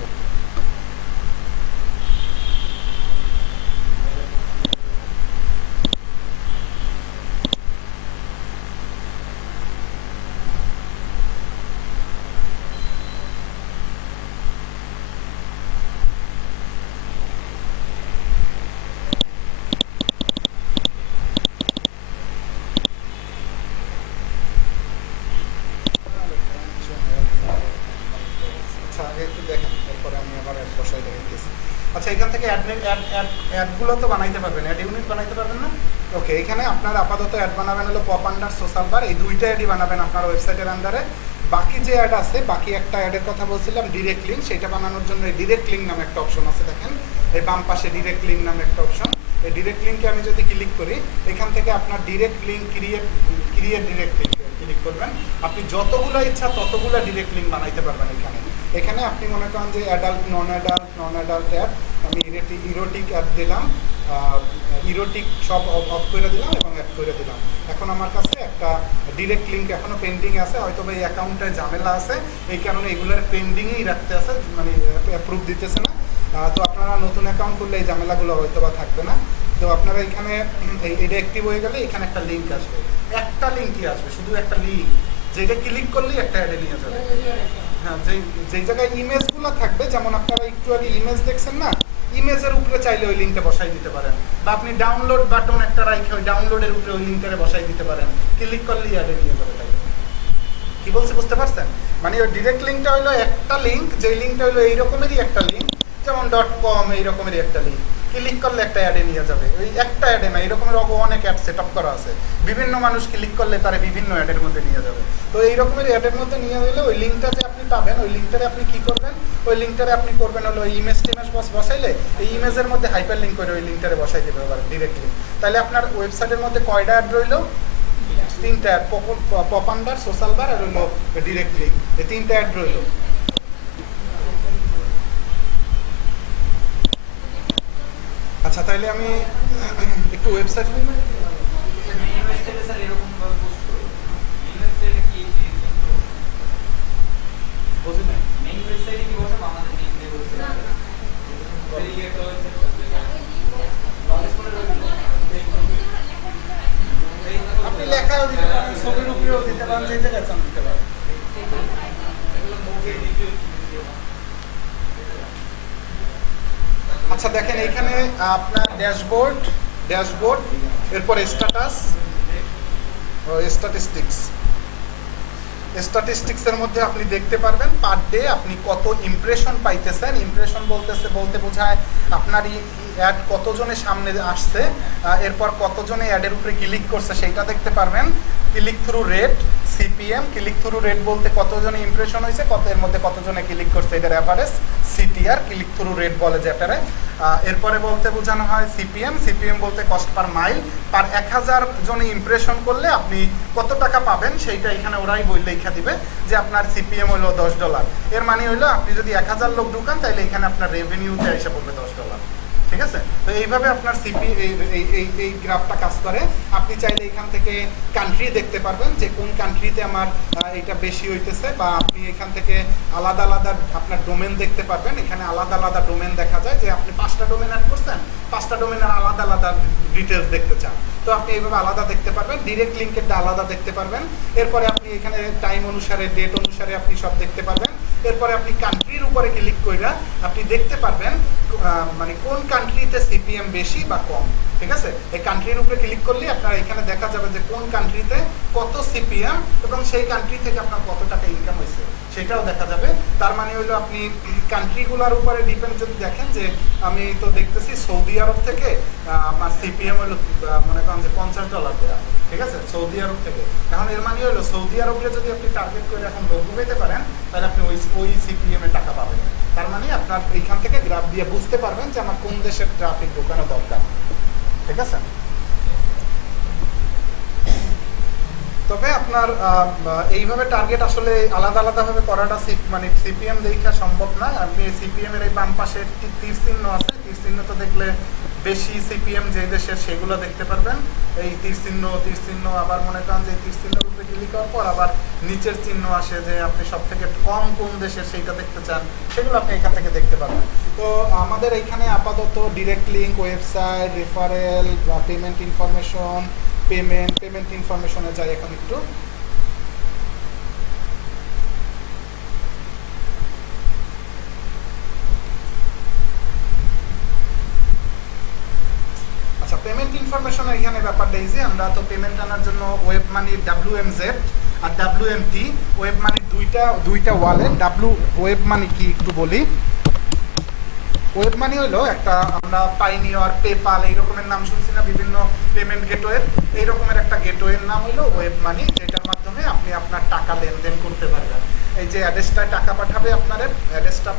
আগে একটু দেখেন, এরপরে আমি আবার অ্যাড বসাই দেখাইতেছি। আচ্ছা, এখান থেকে অ্যাডগুলো তো বানাইতে পারবেন, অ্যাড ইউনিট বানাইতে পারবেন না? ওকে, এখানে আপনার আপাতত অ্যাড বানাবেন হলো পপ আন্ডার সোশ্যাল বার, এই দুইটা অ্যাডই বানাবেন আপনার ওয়েবসাইটের আন্ডারে। বাকি যে অ্যাড আছে, বাকি একটা অ্যাডের কথা বলছিলাম ডিরেক্ট লিঙ্ক, সেটা বানানোর জন্য এই ডিরেক্ট লিঙ্ক নামে একটা অপশন আছে, দেখেন এই বাম পাশে ডিরেক্ট লিঙ্ক নামে একটা অপশন। এই ডিরেক্ট লিঙ্কে আমি যদি ক্লিক করি, এখান থেকে আপনার direct link create direct link click করবেন। আপনি যতগুলো ইচ্ছা ততগুলো ডিরেক্ট লিঙ্ক বানাইতে পারবেন। এখানে আপনি মনে করেন যে অ্যাডাল্ট নন অ্যাডাল্ট অ্যাড, আমি ইরোটিক অ্যাড দিলাম, ইরোটিক সব অফ করে দিলাম এবং অ্যাড করে দিলাম। এখন আমার কাছে একটা ডিরেক্ট লিঙ্ক এখনও পেন্ডিং আছে, হয়তো এই অ্যাকাউন্টে ঝামেলা আছে, এই কারণে এগুলোর পেন্ডিংয়েই রাখতে আছে, মানে অ্যাপ্রুভ দিতেছে না। তো আপনারা নতুন অ্যাকাউন্ট করলে এই ঝামেলাগুলো হয়তো বা থাকবে না। তো আপনারা এখানে এটা অ্যাক্টিভ হয়ে গেলে এখানে একটা লিঙ্ক আসবে, একটা লিঙ্কই আসবে, শুধু একটা লিঙ্ক, যেটা ক্লিক করলেই একটা অ্যাডে নিয়ে যাবে। হ্যাঁ, যেই জায়গায় ইমেজগুলো থাকবে, যেমন আপনারা একটু আগে ইমেজ দেখছেন না, ইমেজের উপরে চাইলে ওই লিঙ্কটা বসাই দিতে পারেন, বা আপনি ডাউনলোড বাটন একটা রাখে ওই ডাউনলোডের উপরে ওই লিঙ্কটা বসাই দিতে পারেন, ক্লিক করলেই অ্যাডে নিয়ে যাবে। তাই কি বলছি বুঝতে পারছেন? মানে ওই ডিরেক্ট লিঙ্কটা হলো একটা লিঙ্ক, যেই লিঙ্কটা হলো এই রকমেরই একটা লিঙ্ক, যেমন .com এই রকমেরই একটা লিঙ্ক, ক্লিক করলে একটা অ্যাডে নিয়ে যাবে। ওই একটা অ্যাডে না, এরকমের অনেক অ্যাড সেট আপ করা আছে, বিভিন্ন মানুষ ক্লিক করলে তারা বিভিন্ন অ্যাডের মধ্যে নিয়ে যাবে। তো এই রকমের অ্যাডের মধ্যে নিয়ে গেলে ওই লিঙ্কটা যে আপনি পাবেন, ওই লিঙ্কটারে আপনি কি করবেন, ওই লিঙ্কটারে আপনি করবেন হলো ওই ইমেজ বসাইলে এই ইমেজের মধ্যে হাইপার লিঙ্ক করে ওই লিঙ্কটারে বসাই দেবে এবার ডিরেক্ট লিঙ্ক। তাহলে আপনার ওয়েবসাইটের মধ্যে কয়টা অ্যাড রইলো? তিনটা ad, pop under social bar আর হলো ডিরেক্ট লিঙ্ক, এই তিনটা অ্যাড রইলো। আচ্ছা, তাইলে আমি একটু ওয়েবসাইট আপনি লেখাও দিতে পারেন, ছবির উপরেও দিতে পারেন, যেতে গেছেন দিতে পারেন। আচ্ছা, দেখেন এইখানে আপনার ড্যাশবোর্ড, এরপরে স্ট্যাটিস্টিক্সের মধ্যে আপনি দেখতে পারবেন পার ডে আপনি কত ইমপ্রেশন পাইতেছেন। ইমপ্রেশন বলতে বোঝায় আপনার অ্যাড কতজনের সামনে আসছে, এরপর কতজনে অ্যাডের উপরে ক্লিক করছে সেইটা দেখতে পারবেন। Click through rate, CPM, click through rate বলতে কতজনে ইমপ্রেশন হয়েছে, এর মধ্যে কতজনে ক্লিক করছে, এটার average. CTR, click through rate বলে যেটারে। এরপরে বলতে বোঝানো হয় সিপিএম বলতে কস্ট পার মাইল। পার 1000 জনে ইমপ্রেশন করলে আপনি কত টাকা পাবেন সেইটা এখানে ওরাই লেখা দিবে যে আপনার সিপিএম হলো $10। এর মানে হলো আপনি যদি 1000 লোক ঢুকান তাহলে এখানে আপনার রেভিনিউতে এসে পড়বে $10। ঠিক আছে? তো এইভাবে আপনার এই গ্রাফটা কাজ করে। আপনি চাইলে এখান থেকে কান্ট্রি দেখতে পারবেন যে কোন কান্ট্রিতে আমার এটা বেশি হইতেছে, বা আপনি এখান থেকে আলাদা আলাদা আপনার ডোমেন দেখতে পারবেন। এখানে আলাদা আলাদা ডোমেন দেখা যায় যে আপনি 5টা ডোমেন অ্যাড করছেন, 5টা ডোমেনের আলাদা আলাদা ডিটেলস দেখতে চান, তো আপনি এইভাবে আলাদা দেখতে পারবেন। ডিরেক্ট লিঙ্কেরটা আলাদা দেখতে পারবেন। এরপরে আপনি এখানে টাইম অনুসারে, ডেট অনুসারে আপনি সব দেখতে পারবেন। এরপরে আপনি কান্ট্রির উপরে ক্লিক করে আপনি দেখতে পারবেন মানে কোন কান্ট্রিতে সিপিএম বেশি বা কম। ঠিক আছে? এই কান্ট্রির উপরে ক্লিক করলে আপনার এখানে দেখা যাবে যে কোন কান্ট্রিতে কত সিপিএম এবং সেই কান্ট্রি থেকে আপনার কত টাকা ইনকাম হয়েছে সেটাও দেখা যাবে। তার মানে হলো আপনি কান্ট্রিগুলোর উপরে ডিপেন্ড যদি দেখেন যে আমি তো দেখতেছি সৌদি আরব থেকে আমার সিপিএম হলো মনে করেন যে $50 দেওয়া। ঠিক আছে? সৌদি আরব থেকে। এখন এর মানে হলো সৌদি আরবকে যদি আপনি টার্গেট করে এখন লোগো পেতে পারেন তাহলে আপনি ওই সিপিএম এ টাকা পাবেন। তার মানে আপনার এইখান থেকে গ্রাফ দিয়ে বুঝতে পারবেন যে আমার কোন দেশের ট্রাফিক ঢোকানো দরকার। ঠিক আছে? তবে আপনার এইভাবে টার্গেট আসলে আলাদা আলাদাভাবে করাটা মানে সিপিএম দেখা সম্ভব না। আপনি সিপিএম এর এই বাম পাশে একটি তীর চিহ্ন আছে, তীর চিহ্ন তো দেখলে বেশি সিপিএম যে দেশের সেগুলো দেখতে পারবেন। এই তীর চিহ্ন আবার মনে করেন যে তীর চিহ্নের উপরে ক্লিক করার পর আবার নিচের চিহ্ন আসে যে আপনি সব থেকে কম কোন দেশের সেইটা দেখতে চান, সেগুলো আপনি এখান থেকে দেখতে পাবেন। তো আমাদের এখানে আপাতত ডিরেক্ট লিঙ্ক, ওয়েবসাইট, রেফারেল বা পেমেন্ট ইনফরমেশন, পেমেন্ট ইনফরমেশনে যাই এখন একটু। আচ্ছা, পেমেন্ট ইনফরমেশনের এখানে ব্যাপারটা এই যে আমরা তো পেমেন্ট আনার জন্য ওয়েব মানি WMZ আর WMT ওয়েব মানি দুইটা ওয়ালেট। ওয়েব মানি কি একটু বলি। ওয়েব মানি হলো একটা, আমরা পাইনিয়র, পেপাল এই রকমের নাম শুনছি না বিভিন্ন পেমেন্ট গেটওয়ে, এই রকমের একটা গেটওয়ের নাম হলো ওয়েব মানি, যেটার মাধ্যমে আপনি আপনার টাকা লেনদেন করতে পারবেন। এই যে অ্যাড্রেসটায় টাকা পাঠাবে আপনার, অ্যাড্রেসটা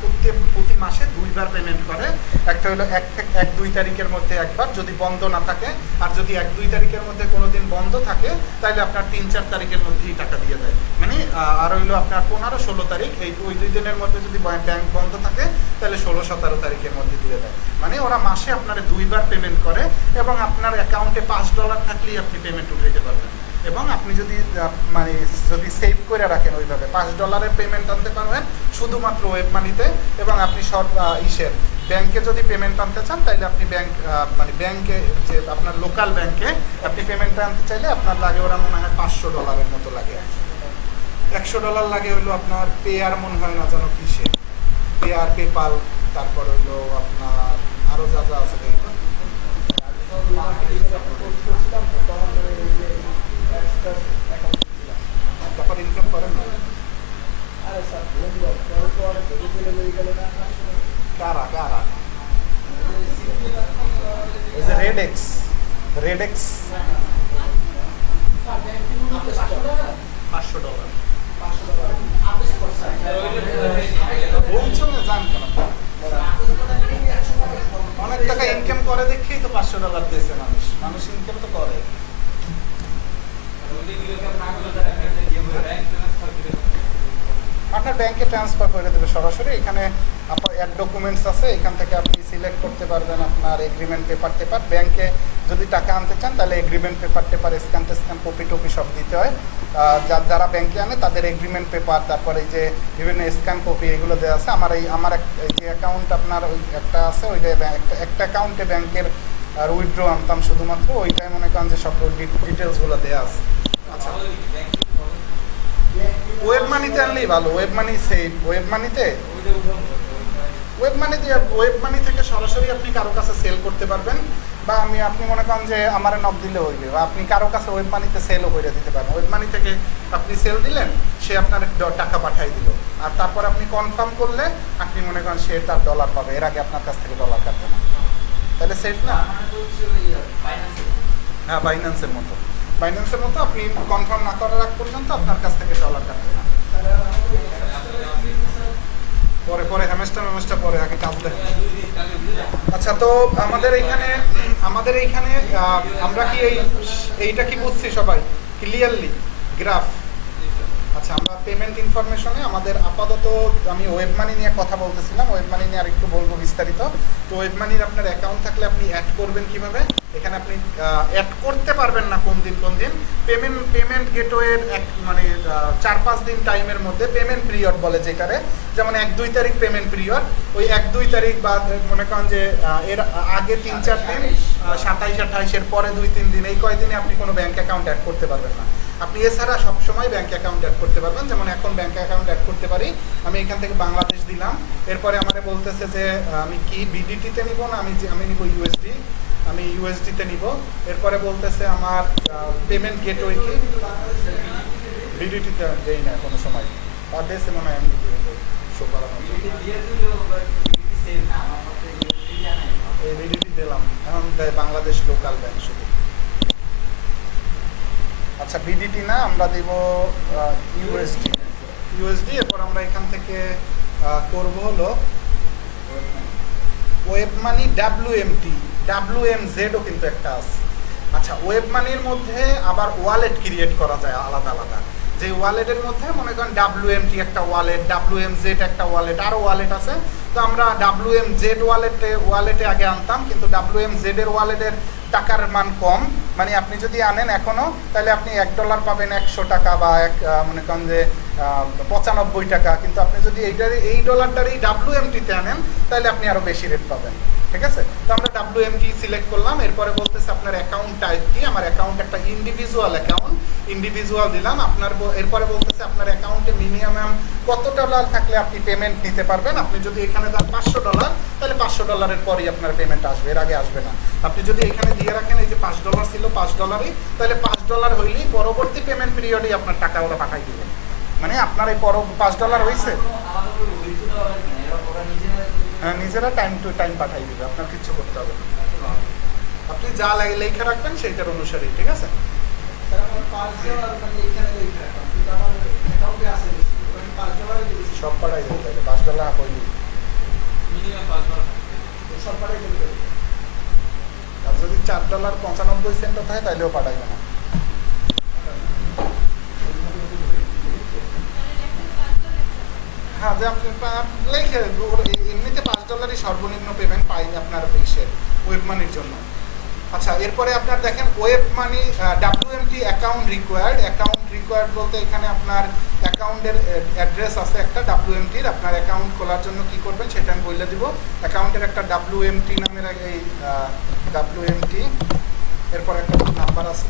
প্রতি মাসে 2বার পেমেন্ট করে। একটা হলো 1-2 তারিখের মধ্যে একবার যদি বন্ধ না থাকে, আর যদি 1-2 তারিখের মধ্যে কোনো দিন বন্ধ থাকে তাহলে আপনার 3-4 তারিখের মধ্যেই টাকা দিয়ে দেয়। মানে আর হইলো আপনার 15-16 তারিখ, ওই 2 দিনের মধ্যে যদি ব্যাংক বন্ধ থাকে তাহলে 16-17 তারিখের মধ্যে দিয়ে দেয়। মানে ওরা মাসে আপনার 2বার পেমেন্ট করে এবং আপনার অ্যাকাউন্টে $5 থাকলেই আপনি পেমেন্ট উঠাইতে পারবেন। এবং আপনি যদি সেভ করে রাখেন ওইভাবে $5 পেমেন্ট আনতে পারবেন শুধুমাত্র ওয়েব মানিতে। এবং আপনি সব ব্যাংকে যদি পেমেন্ট আনতে চান তাহলে আপনি ব্যাংকে যে আপনার লোকাল ব্যাংকে আপনি পেমেন্টটা আনতে চাইলে আপনার লাগে ওরা মনে হয় $500 মতো লাগে। $100 লাগে হইলো আপনার পেয়ার, মনে হয় না যেন কিসে, পেয়ার, পেপাল, তারপর হইলো আপনার আরো যা যা আছে তারপর ইনকাম করেন না কারা ওই যে রেডেক্স $500 অনেক টাকা ইনকাম করে দেখেই তো $500 দিয়েছে মানুষ ইনকাম তো করে। আপনার ব্যাংকে ট্রান্সফার করে দেবে সরাসরি। এখানে আপনার অ্যাড ডকুমেন্টস আছে, এখান থেকে আপনি সিলেক্ট করতে পারবেন আপনার এগ্রিমেন্ট পেপার। ব্যাংকে যদি টাকা আনতে চান তাহলে এগ্রিমেন্ট পেপার স্ক্যান কপি সব দিতে হয়। যারা ব্যাংকে আনে তাদের এগ্রিমেন্ট পেপার, তারপরে এই যে বিভিন্ন স্ক্যান কপি এগুলো দেওয়া আছে। আমার যে অ্যাকাউন্ট আপনার ওই একটা আছে, ওইটা একটা অ্যাকাউন্টে ব্যাংকের আর উইথড্র আনতাম শুধুমাত্র, ওইটাই মনে করেন যে সব ডিটেলসগুলো দেওয়া আছে। আচ্ছা, ওয়েব মানিতে আনলেই ভালো, web money save. Web money থেকে সরাসরি আপনি কারো কাছে সেল করতে পারবেন, বা আপনি মনে করেন যে আমার নক দিলে হইবে, বা আপনি কারো কাছে ওয়েব মানিতে সেলও করে দিতে পারেন। ওয়েব মানি থেকে আপনি সেল দিলেন, সে আপনার টাকা পাঠাই দিল, আর তারপর আপনি কনফার্ম করলে আপনি মনে করেন সে তার ডলার পাবে, এর আগে আপনার কাছ থেকে ডলার কাটবে না। তাহলে সেফ না? হ্যাঁ, বাইন্যান্সের মতো আপনি কনফার্ম না করার আগ পর্যন্ত আপনার কাছ থেকে ডলার কাটবে না। পরে হ্যামেস্টার পরে, আগে কাজ দেখেন। আচ্ছা, তো আমাদের এইখানে আমরা কি এইটা কি বুঝছি সবাই ক্লিয়ারলি? গ্রাফ। আচ্ছা, আমরা পেমেন্ট ইনফরমেশনে আমাদের আপাতত আমি ওয়েব মানি নিয়ে কথা বলতেছিলাম, ওয়েব মানি নিয়ে আর একটু বলবো বিস্তারিত। তো ওয়েব মানির আপনার অ্যাকাউন্ট থাকলে আপনি অ্যাড করবেন কিভাবে? এখানে আপনি অ্যাড করতে পারবেন না কোন দিন পেমেন্ট গেটওয়ের 4-5 দিন টাইমের মধ্যে পেমেন্ট পিরিয়ড বলে যেটারে, যেমন 1-2 তারিখ পেমেন্ট পিরিয়ড, ওই 1-2 তারিখ বা মনে করেন যে এর আগে 3-4 দিন, 27-28 এর পরে 2-3 দিন, এই কয়দিনে আপনি কোনো ব্যাংক অ্যাকাউন্ট অ্যাড করতে পারবেন না। আপনি এছাড়া সবসময় ব্যাংক অ্যাকাউন্ট অ্যাড করতে পারবেন। যেমন এখন ব্যাংক অ্যাকাউন্ট অ্যাড করতে পারি, আমি এখান থেকে বাংলাদেশ দিলাম, এরপরে আমাকে বলতেছে যে আমি কি বিডিটিতে নিব না আমি নিব ইউএসডি, আমি ইউএসডিতে নিব। এরপরে বলতেছে আমার পেমেন্ট গেটওয়ে কি, বিডিটিতে দেই না কোনো সময়, আর দেশে মনে হয় এমনি শো করানো, এই বিডিটি দিলাম, এখন দেয় বাংলাদেশ লোকাল ব্যাংক শুধু। আচ্ছা, বিডিটি না, আমরা দিব ইউএসডি। এরপর আমরা এখান থেকে করব হলো ওয়েব মানি WMT, WMZ ও কিন্তু একটা আছে। আচ্ছা, ওয়েব মানির মধ্যে আবার ওয়ালেট ক্রিয়েট করা যায় আলাদা আলাদা। যে ওয়ালেটের মধ্যে মনে করেন WMT একটা ওয়ালেট, WMZ একটা ওয়ালেট, আরও ওয়ালেট আছে। তো আমরা WMZ ওয়ালেটে আগে আনতাম, কিন্তু WMZ এর ওয়ালেটের টাকার মান কম। মানে আপনি যদি আনেন এখনও, তাহলে আপনি $1 পাবেন 100 টাকা, বা মনে করেন যে 95 টাকা। কিন্তু আপনি যদি এই ডলারটারই WMT-তে আনেন, তাহলে আপনি আরও বেশি রেট পাবেন। ঠিক আছে? তো আমরা WMT সিলেক্ট করলাম। এরপরে বলতেছে আপনার অ্যাকাউন্ট টাইপ কি। আমার অ্যাকাউন্ট একটা ইন্ডিভিজুয়াল অ্যাকাউন্ট, ইন্ডিভিজুয়াল দিলাম। এরপরে বলতেছে আপনার অ্যাকাউন্টে মিনিমাম কত ডলার থাকলে আপনি পেমেন্ট নিতে পারবেন। আপনি যদি এখানে দেন $500, তাহলে $500 পরই আপনার পেমেন্ট আসবে, এর আগে আসবে না। আপনি যদি এখানে দিয়ে রাখেন, এই যে $5 ছিল, $5, তাহলে $5 হইলেই পরবর্তী পেমেন্ট পিরিয়ডেই আপনার টাকা ওরা পাঠাই দিবে। মানে আপনার এই $5 হয়েছে, হ্যাঁ, নিজেরা টাইম টু টাইম পাঠাই দিবে, আপনার কিছু করতে হবে না। আপনি যা লেখা রাখবেন সেইটার অনুসারেই। ঠিক আছে? সব পাঠাই দেবে, তাহলে $5 হইলি আর যদি $4.95 থাকে তাহলেও পাঠাইবে না। হ্যাঁ, যে আপনি লেখে এমনিতে $5 সর্বনিম্ন পেমেন্ট পাই আপনার ওয়েব মানির জন্য। আচ্ছা, এরপরে আপনার দেখেন web money WMT account required বলতে এখানে আপনার অ্যাকাউন্টের অ্যাড্রেস আছে একটা WMT-র। আপনার অ্যাকাউন্ট খোলার জন্য কি করবেন সেটা আমি বলে দিব। অ্যাকাউন্টের একটা WMT নামের এই WMT, এরপর একটা নাম্বার আছে,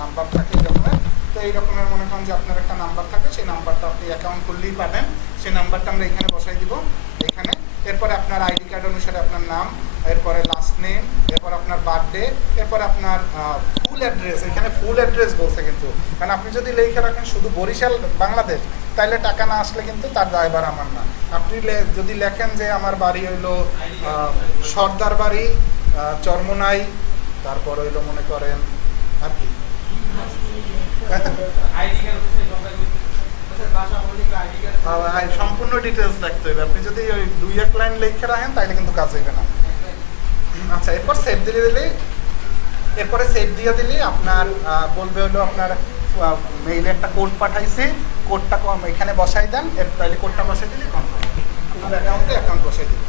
নাম্বার থাকে এই রকমের। তো এই রকমের মনে করেন যে আপনার একটা নাম্বার থাকে, সেই নাম্বারটা আপনি অ্যাকাউন্ট খুললেই পাবেন। সেই নাম্বারটা আমরা এখানে বসাই দিব এখানে। এরপরে আপনার আইডি কার্ড অনুসারে আপনার নাম, এরপরে লাস্ট নেম, এরপর আপনার বার্থডে, এরপরে আপনার ফুল অ্যাড্রেস। এখানে ফুল অ্যাড্রেস বলছে কিন্তু, কারণ আপনি যদি লিখে রাখেন শুধু বরিশাল বাংলাদেশ, তাহলে টাকা না আসলে কিন্তু তার দায়ভার আমার না। আপনি যদি লেখেন যে আমার বাড়ি হইলো সর্দার বাড়ি, চরমোনাই, তারপর হইলো মনে করেন আর কি সম্পূর্ণ ডিটেলস লিখতে হবে। আপনি যদি ওই 2-1 লাইন লিখে রাখেন তাহলে কিন্তু কাজ হইবে না। আচ্ছা, এরপর সেভ দিয়ে দিলে আপনার বলবে হলো আপনার মেইলে একটা কোড পাঠাইছে, কোডটা এখানে বসাই দেন। তাহলে কোডটা বসাই দিলে কনফার্ম আপনার অ্যাকাউন্ট বসাই দিন।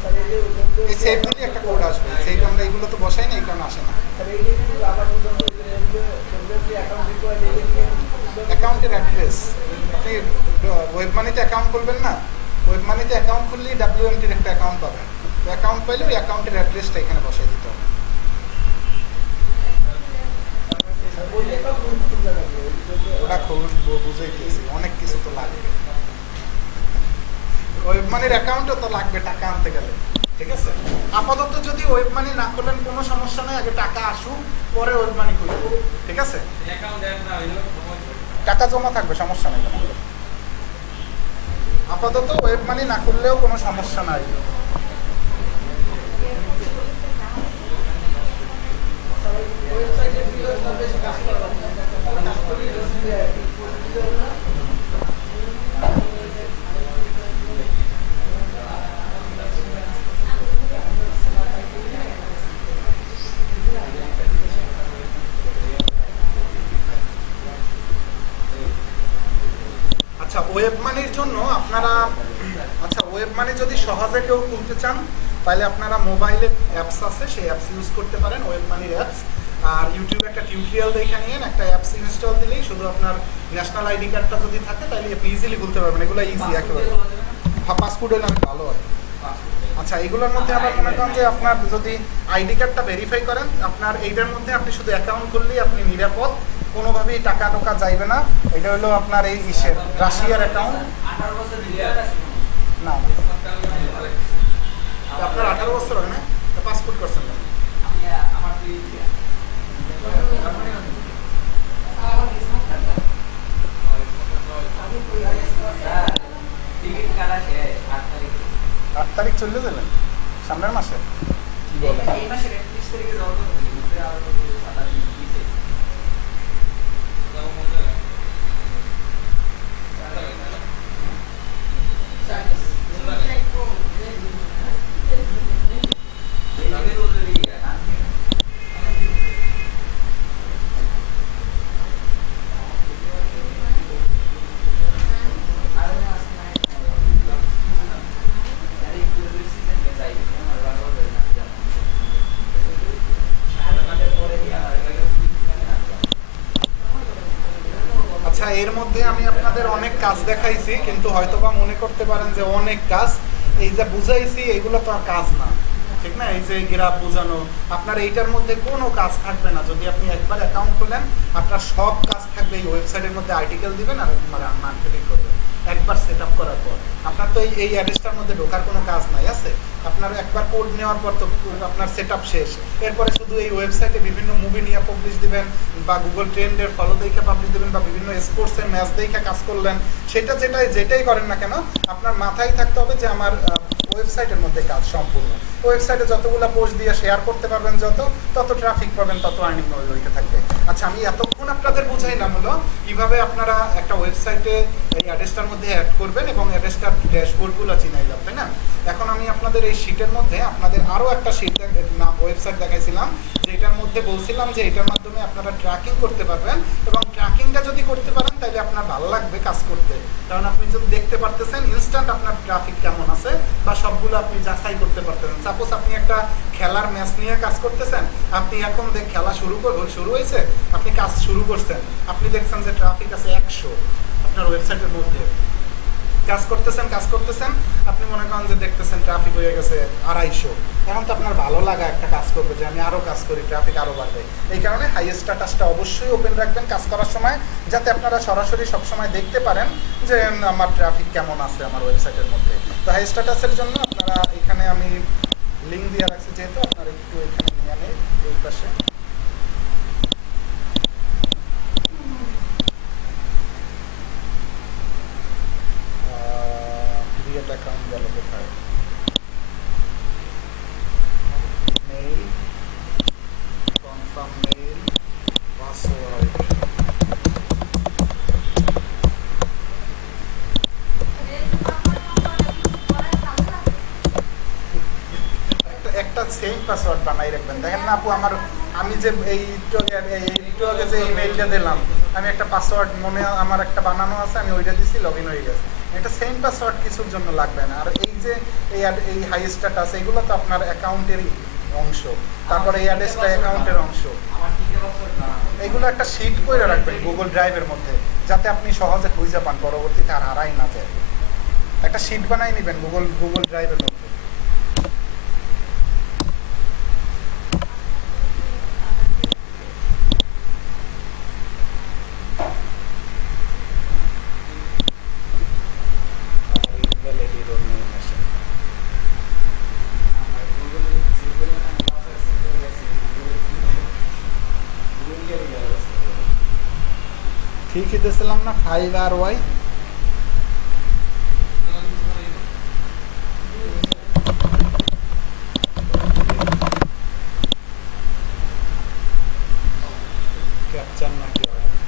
এই সেভ দিলে একটা কোড আসবে, সেই আমরা এইগুলো তো বসাই না, এই কারণে আসে না। অ্যাকাউন্টের অ্যাড্রেস, আপনি ওয়েব মানিতে অ্যাকাউন্ট খুলবেন না, ওয়েব মানিতে অ্যাকাউন্ট খুললেই WMT-র একটা অ্যাকাউন্ট পাবেন। তো অ্যাকাউন্ট পাইলে ওই অ্যাকাউন্টের অ্যাড্রেসটা এখানে বসাই দিতে হবে। ওটা বুঝাইতেছি, অনেক কিছু তো লাগবে। ওয়েব মানির অ্যাকাউন্টও তো লাগবে টাকা আনতে গেলে। ঠিক আছে? আপাতত যদি ওয়েব মানি না করলেন কোনো সমস্যা নেই, আগে টাকা আসুক, পরে ওয়েব মানি করবো। ঠিক আছে? টাকা জমা থাকবে, সমস্যা নেই। আপাতত ওয়েব মানি না করলেও কোনো সমস্যা নাই। ওয়েব মানির জন্য আপনারা, আচ্ছা ওয়েব মানি যদি সহজে কেউ খুলতে চান তাহলে আপনারা মোবাইলে অ্যাপস আছে, সেই অ্যাপস ইউজ করতে পারেন, ওয়েব মানির অ্যাপস। আর ইউটিউবে একটা টিউটোরিয়াল দেখে নিন, একটা অ্যাপস ইনস্টল দিলেই শুধু আপনার ন্যাশনাল আইডি কার্ডটা যদি থাকে তাহলে আপনি ইজিলি খুলতে পারবেন। এগুলো ইজি একেবারে। পাসপোর্ট হলে অনেক ভালো হয়। আচ্ছা, এগুলোর মধ্যে আবার মনে করেন যে আপনার যদি আইডি কার্ডটা ভেরিফাই করেন, আপনার এইটার মধ্যে আপনি শুধু অ্যাকাউন্ট করলেই আপনি নিরাপদ, কোনোভাবেই টাকা টোকা যাইবে না। এটা হলো আপনার এই রাশিয়ার অ্যাকাউন্ট। না, আপনার 18 বছর হয় না? পাসপোর্ট করছেন না? আট তারিখ চলে যাবেন সামনের মাসে? কি বলেন? আচ্ছা, এর মধ্যে আমি আপনাদের অনেক কাজ দেখাইছি, কিন্তু হয়তোবা মনে করতে পারেন যে অনেক কাজ, এই যে বুঝাইছি এগুলো তো আর কাজ না, ঠিক না? এই যে গ্রাফ বোঝানো, আপনার এইটার মধ্যে কোনো কাজ থাকবে না। যদি আপনি একবার অ্যাকাউন্ট খোলেন, আপনার সব কাজ থাকবে এই ওয়েবসাইটের মধ্যে। আর্টিকেল দিবেন আর মার্কেটিং করবেন একবার সেট আপ করার পর। আপনার তো এই অ্যাড্রেসটার মধ্যে ঢোকার কোনো কাজ নাই, আছে? আপনার একবার কোড নেওয়ার পর তো আপনার সেট আপ শেষ। এরপরে শুধু এই ওয়েবসাইটে বিভিন্ন মুভি নিয়ে পাবলিশ দিবেন, বা গুগল ট্রেন্ডের ফলো দেখে পাবলিশ দিবেন, বা বিভিন্ন স্পোর্টসের ম্যাচ দেখে কাজ করলেন। সেটা যেটাই করেন না কেন, আপনার মাথায় থাকতে হবে যে আমার ওয়েবসাইটের মধ্যে কাজ সম্পূর্ণ। ওয়েবসাইটে যতগুলো পোস্ট দিয়ে শেয়ার করতে পারবেন, তত ট্রাফিক পাবেন, তত আর্নিং হইতে থাকবে। আচ্ছা, আমি এতক্ষণ আপনাদের বুঝাইলাম হলো কিভাবে আপনারা একটা ওয়েবসাইটে এই অ্যাড্রেসটার মধ্যে অ্যাড করবেন এবং অ্যাড্রেসটার ড্যাশবোর্ডগুলো চিনাইলাম, তাই না? এখন আমি আপনাদের এই শীটের মধ্যে আপনাদের আরও একটা শীট ওয়েবসাইট দেখাইছিলাম, যেটার মধ্যে বলছিলাম যে এটার মাধ্যমে আপনারা ট্র্যাকিং করতে পারবেন, এবং ট্র্যাকিংটা যদি করতে পারেন তাহলে আপনার ভালো লাগবে কাজ করতে। কারণ আপনি যদি দেখতে পারতেছেন ইনস্ট্যান্ট আপনার ট্রাফিক কেমন আছে, বা সবগুলো আপনি যাচাই করতে পারতেছেন। সাপোজ আপনি একটা খেলার ম্যাচ নিয়ে কাজ করতেছেন, আপনি এখন খেলা শুরু হয়েছে, আপনি কাজ শুরু করছেন, আপনি দেখছেন যে ট্রাফিক আছে 100 আপনার ওয়েবসাইটের মধ্যে। কাজ করতেছেন, আপনি মনে করেন যে দেখতেছেন ট্রাফিক হয়ে গেছে 250। এখন তো আপনার ভালো লাগা একটা কাজ করবে যে আমি আরও কাজ করি, ট্রাফিক আরও বাড়বে। এই কারণে হাই স্ট্যাটাসটা অবশ্যই ওপেন রাখবেন কাজ করার সময়, যাতে আপনারা সরাসরি সবসময় দেখতে পারেন যে আমার ট্রাফিক কেমন আছে আমার ওয়েবসাইটের মধ্যে। তো হাই স্ট্যাটাসের জন্য আপনারা এখানে আমি লিঙ্ক দিয়ে রাখছি, যেহেতু আপনারা একটু এখানে নিয়ে নেই এই পাশে। ক্রিয়েট অ্যাকাউন্ট গেল কোথায়? Mail, confirm mail, password. একটা সেম পাসওয়ার্ড বানাই রাখবেন। দেখেন না আপু, আমি যে এই যে ইমেইলটা দিলাম, আমি একটা পাসওয়ার্ড আমার একটা বানানো আছে, আমি ওইটা দিছি, লগ ইন হয়ে গেছে। একটা সেম পাসওয়ার্ড কিছুর জন্য লাগবে না। আর এই যে এই হাই স্ট্যাটাস, এগুলো তো আপনার অ্যাকাউন্টেরই অংশ, তারপরে এই অ্যাড্রেসটা অ্যাকাউন্টের অংশ। এগুলো একটা শিট করে রাখবেন গুগল ড্রাইভের মধ্যে, যাতে আপনি সহজে খুঁজে পান, পরবর্তীতে আর হারাই না যায়। একটা শিট বানাই নেবেন গুগল ড্রাইভের মধ্যে। ঠিকই দিয়েছিলাম না? 5RY ক্যাপচার নাকি হয় না?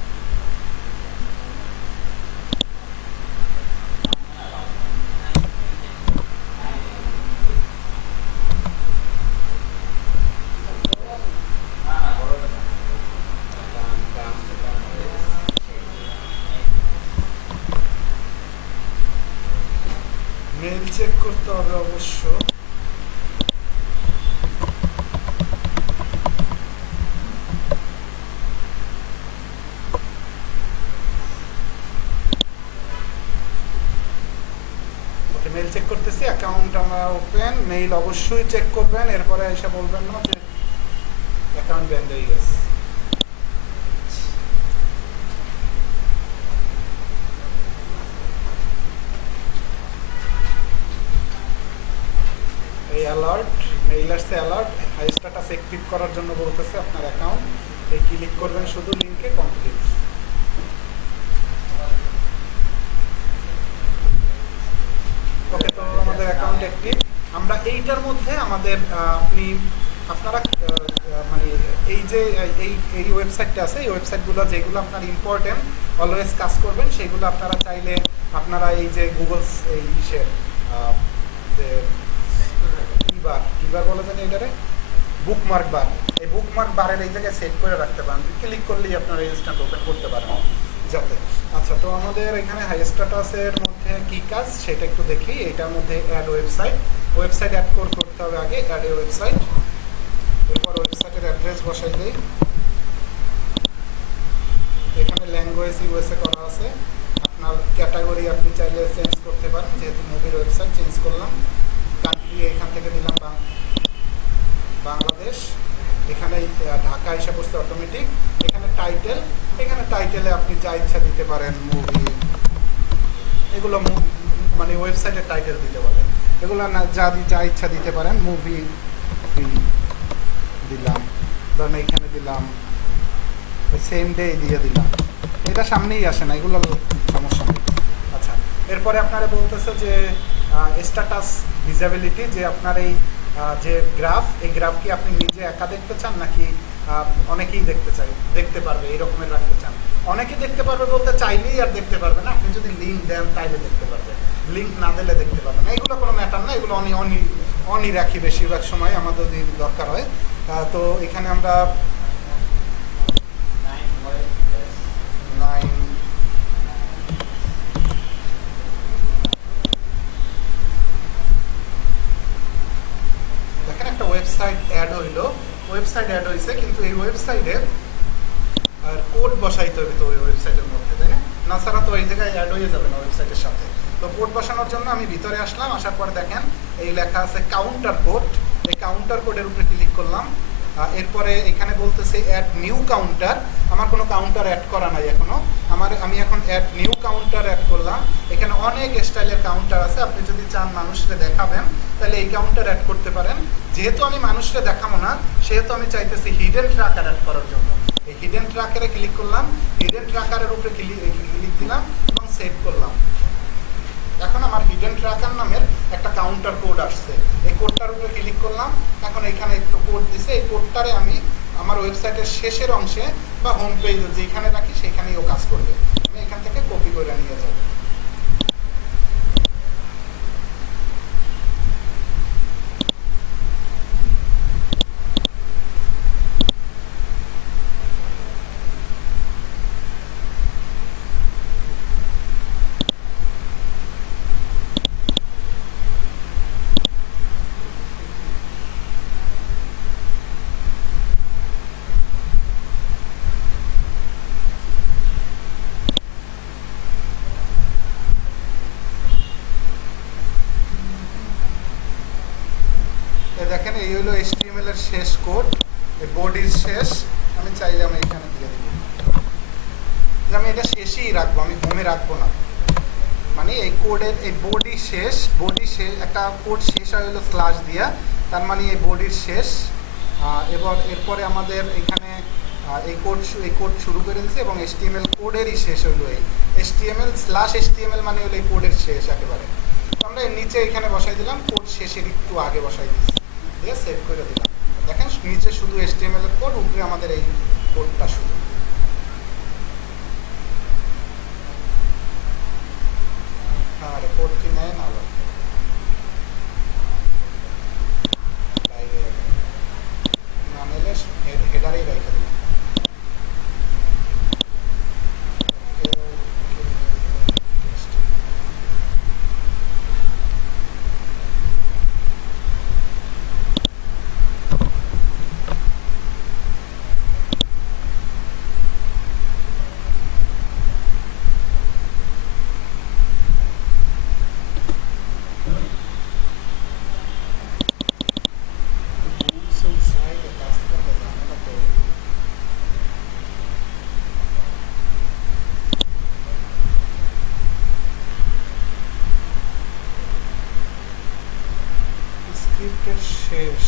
মেল চেক করতে হবে অবশ্য। মেল চেক করতেছি, অ্যাকাউন্ট আমার ওপেন। মেইল অবশ্যই চেক করবেন, এরপরে এসে বলবেন না যে অ্যাকাউন্ট ব্যান্ড হয়ে গেছে। এই অ্যালার্ট মেইল আসছে, অ্যালার্ট হাই স্ট্যাটাস অ্যাক্টিভ করার জন্য বলতেছে আপনার অ্যাকাউন্ট। এই ক্লিক করবেন শুধু লিঙ্কে, কমপ্লিট। ওকে, তো আমাদের অ্যাকাউন্ট অ্যাক্টিভ। আমরা এইটার মধ্যে আমাদের আপনারা মানে এই যে এই ওয়েবসাইটটা আছে, এই ওয়েবসাইটগুলো যেগুলো আপনার ইম্পর্টেন্ট অলওয়েজ কাজ করবেন, সেইগুলো আপনারা চাইলে আপনারা এই যে গুগল এই ইসের যে কিবার বলে জানি এটারে, বুকমার্ক বার, এই বুকমার্ক বারের এই জায়গায় সেট করে রাখতে পারেন। ক্লিক করলেই আপনারা ইনস্ট্যান্ট ওপেন করতে পারেন যাতে। আচ্ছা, তো আমাদের এখানে হাই স্ট্যাটাসের মধ্যে কী কাজ সেটা একটু দেখি। এটার মধ্যে অ্যাড ওয়েবসাইট অ্যাড করতে হবে আগে, অ্যাড এ ওয়েবসাইট। এরপর ওয়েবসাইটের অ্যাড্রেস বসাই দিই। এখানে ল্যাঙ্গুয়েজ ইউএসএ করা আছে। আপনার ক্যাটাগরি আপনি চাইলে চেঞ্জ করতে পারেন, যেহেতু মুভির ওয়েবসাইট চেঞ্জ করলাম। কান্ট্রি এখান থেকে দিলাম বাংলাদেশ, এখানে ঢাকা এসে পড়ছে অটোমেটিক। এখানে টাইটেলে আপনি যা ইচ্ছা দিতে পারেন, মুভি, এগুলো মানে ওয়েবসাইটের টাইটেল দিতে পারেন, এগুলো না যা ইচ্ছা দিতে পারেন। মুভি দিলাম, ধরেন এইখানে দিলাম, সেম ডে দিয়ে দিলাম, এটা সামনেই আসে না, এগুলো সমস্যা নেই। আচ্ছা, এরপরে আপনারা বলতেছে যে স্ট্যাটাস ভিজিবিলিটি, যে আপনার এই যে এই গ্রাফ কি আপনি নিজে একা দেখতে চান নাকি অনেকেই দেখতে পারবে এই রকমের রাখতে চান? অনেকে দেখতে পারবে বলতে চাইলেই আর দেখতে পারবে না, আপনি যদি লিঙ্ক দেন তাইলে দেখতে পারবে, লিঙ্ক না দিলে দেখতে পারবে না। এগুলো কোনো ম্যাটার না, এগুলো অনই রাখি বেশিরভাগ সময় আমাদের দরকার হয়। তো এখানে আমরা 9 দেখেন একটা ওয়েবসাইট অ্যাড হয়েছে, কিন্তু এই ওয়েবসাইটে আর কোড বসাইতে হবে তো ওই ওয়েবসাইটের মধ্যে, তাই না? ছাড়া তো এই জায়গায় অ্যাড হয়ে যাবে না ওয়েবসাইটের সাথে। তো কোড বসানোর জন্য আমি ভিতরে আসলাম, আসার পর দেখেন এই লেখা আছে কাউন্টার কোড। এই কাউন্টার কোডের উপরে ক্লিক করলাম। এরপরে এখানে বলতেছে অ্যাড নিউ কাউন্টার। আমার কোনো কাউন্টার অ্যাড করা নাই এখনো, আমি এখন অ্যাড নিউ কাউন্টার অ্যাড করলাম। এখানে অনেক স্টাইলের কাউন্টার আছে, আপনি যদি চান মানুষকে দেখাবেন তাহলে এই কাউন্টার অ্যাড করতে পারেন। যেহেতু আমি মানুষকে দেখাবো না, সেহেতু আমি চাইতেছি হিডেন ট্র্যাকার অ্যাড করার জন্য। এই হিডেন ট্র্যাকারে ক্লিক করলাম, হিডেন ট্র্যাকারের উপরে ক্লিক দিলাম এবং সেভ করলাম। এখন আমার হিডেন ট্র্যাকার নামের একটা কাউন্টার কোড আসছে, এই কোডটার উপরে ক্লিক করলাম। এখন এখানে একটু কোড দিছে, এই কোডটারে আমি আমার ওয়েবসাইটের শেষের অংশে বা হোম পেজে যেখানে রাখি সেখানেই ও কাজ করবে। আমি এখান থেকে কপি করে নিয়ে যাব। দেখেন এই হলো HTML এর শেষ কোড, এই বডির শেষ। আমি চাইলে আমি এখানে দিয়ে দেব যে আমি এটা শেষেই রাখবো, আমি হোমে রাখবো না। মানে এই কোডের এই বডি শেষ, একটা কোড শেষ হলো স্ল্যাশ দিয়া, তার মানে এই বডির শেষ। এরপরে আমাদের এখানে এই কোড শুরু করে দিয়েছে এবং HTML কোডেরই শেষ হলো এই HTML মানে হলো এই কোডের শেষ একেবারে। তো আমরা এর নিচে এখানে বসাই দিলাম, কোড শেষের একটু আগে বসাই দিচ্ছি, দিয়ে সেভ করে দিলাম। দেখেন নিচে শুধু HTML এর কোড, উপরে আমাদের এই কোডটা শুধু। হ্যাঁ, কোড কি নেয় না আবার না নিলে হেডারেই রেখে দিলাম। স্ক্রিপ্টের শেষ।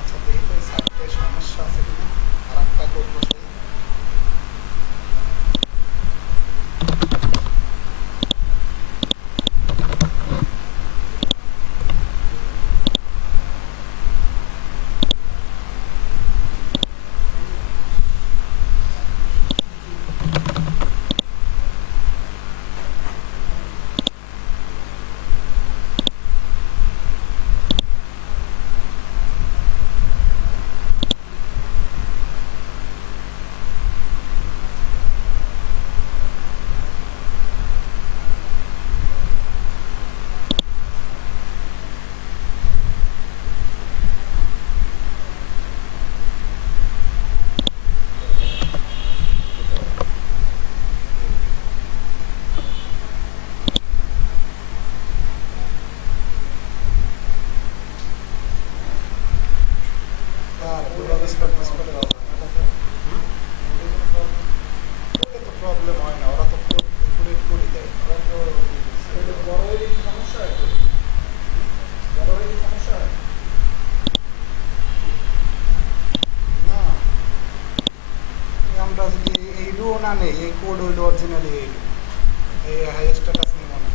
আচ্ছা, দেখি তো এই সাইটে সমস্যা আছে কিনা, আর একটা কোড বসাই। স্পট করে দাও। ওটা তো প্রবলেম হয় না, ওরা তো একুরেট করে দেয়। এটা বড় হয়ে কি সমস্যা হয়? বড় হয়ে কি সমস্যা হয়? না, আমরা যদি এই ডুও না নেই, এই কোড হইলো অরিজিনালি এই হাই স্ট্যাটাস নিব না।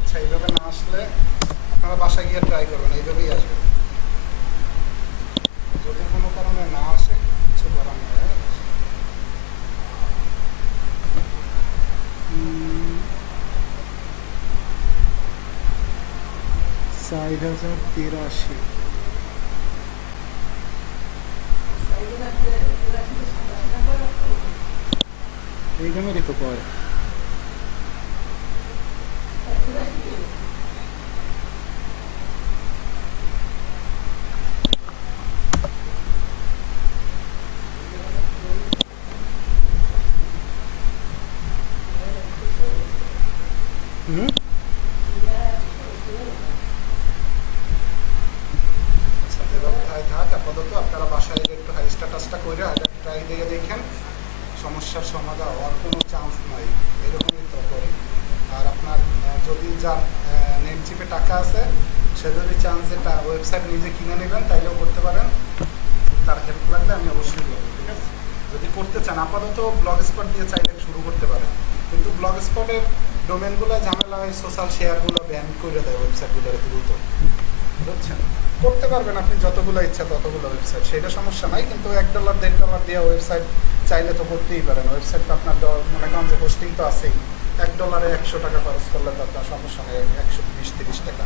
আচ্ছা, এইভাবে না আসলে আপনারা বাসায় গিয়ে ট্রাই করবেন, এইভাবেই আসবে। যদি কোনো কারণে না আসে কিছু করার নেই। 4083। এই দামেরই তো কয়। হুম, থাক আপাতত। আপনারা বাসায় একটু হাই স্ট্যাটাসটা করে আগে ট্রাই দিয়ে দেখেন, সমস্যার সমাধান হওয়ার কোনো চান্স নাই, এরকমই তো করি। আর আপনার যদি যার নেম চিপে টাকা আছে, সে যদি চান যে ওয়েবসাইট নিজে কিনে নেবেন তাইলেও করতে পারেন। তার হেল্প লাগলে আমি অবশ্যই করবো, ঠিক আছে? যদি করতে চান আপাতত ব্লগ স্পট দিয়ে চাইলে শুরু করতে পারেন, কিন্তু ব্লগ স্পটের ডোমেনগুলো ঝামেলা হয়, সোশ্যাল শেয়ারগুলো ব্যান করে দেয় ওয়েবসাইটগুলোর দ্রুত, বুঝছেন? করতে পারবেন আপনি যতগুলো ইচ্ছা ততগুলো ওয়েবসাইট, সেটা সমস্যা নাই। কিন্তু $1 $1.5 দিয়ে ওয়েবসাইট চাইলে তো করতেই পারেন। ওয়েবসাইট তো আপনার মনে করেন যে হোস্টিং তো আছেই, $1 100 টাকা খরচ করলে তো আপনার সমস্যা নেই, 120-30 টাকা।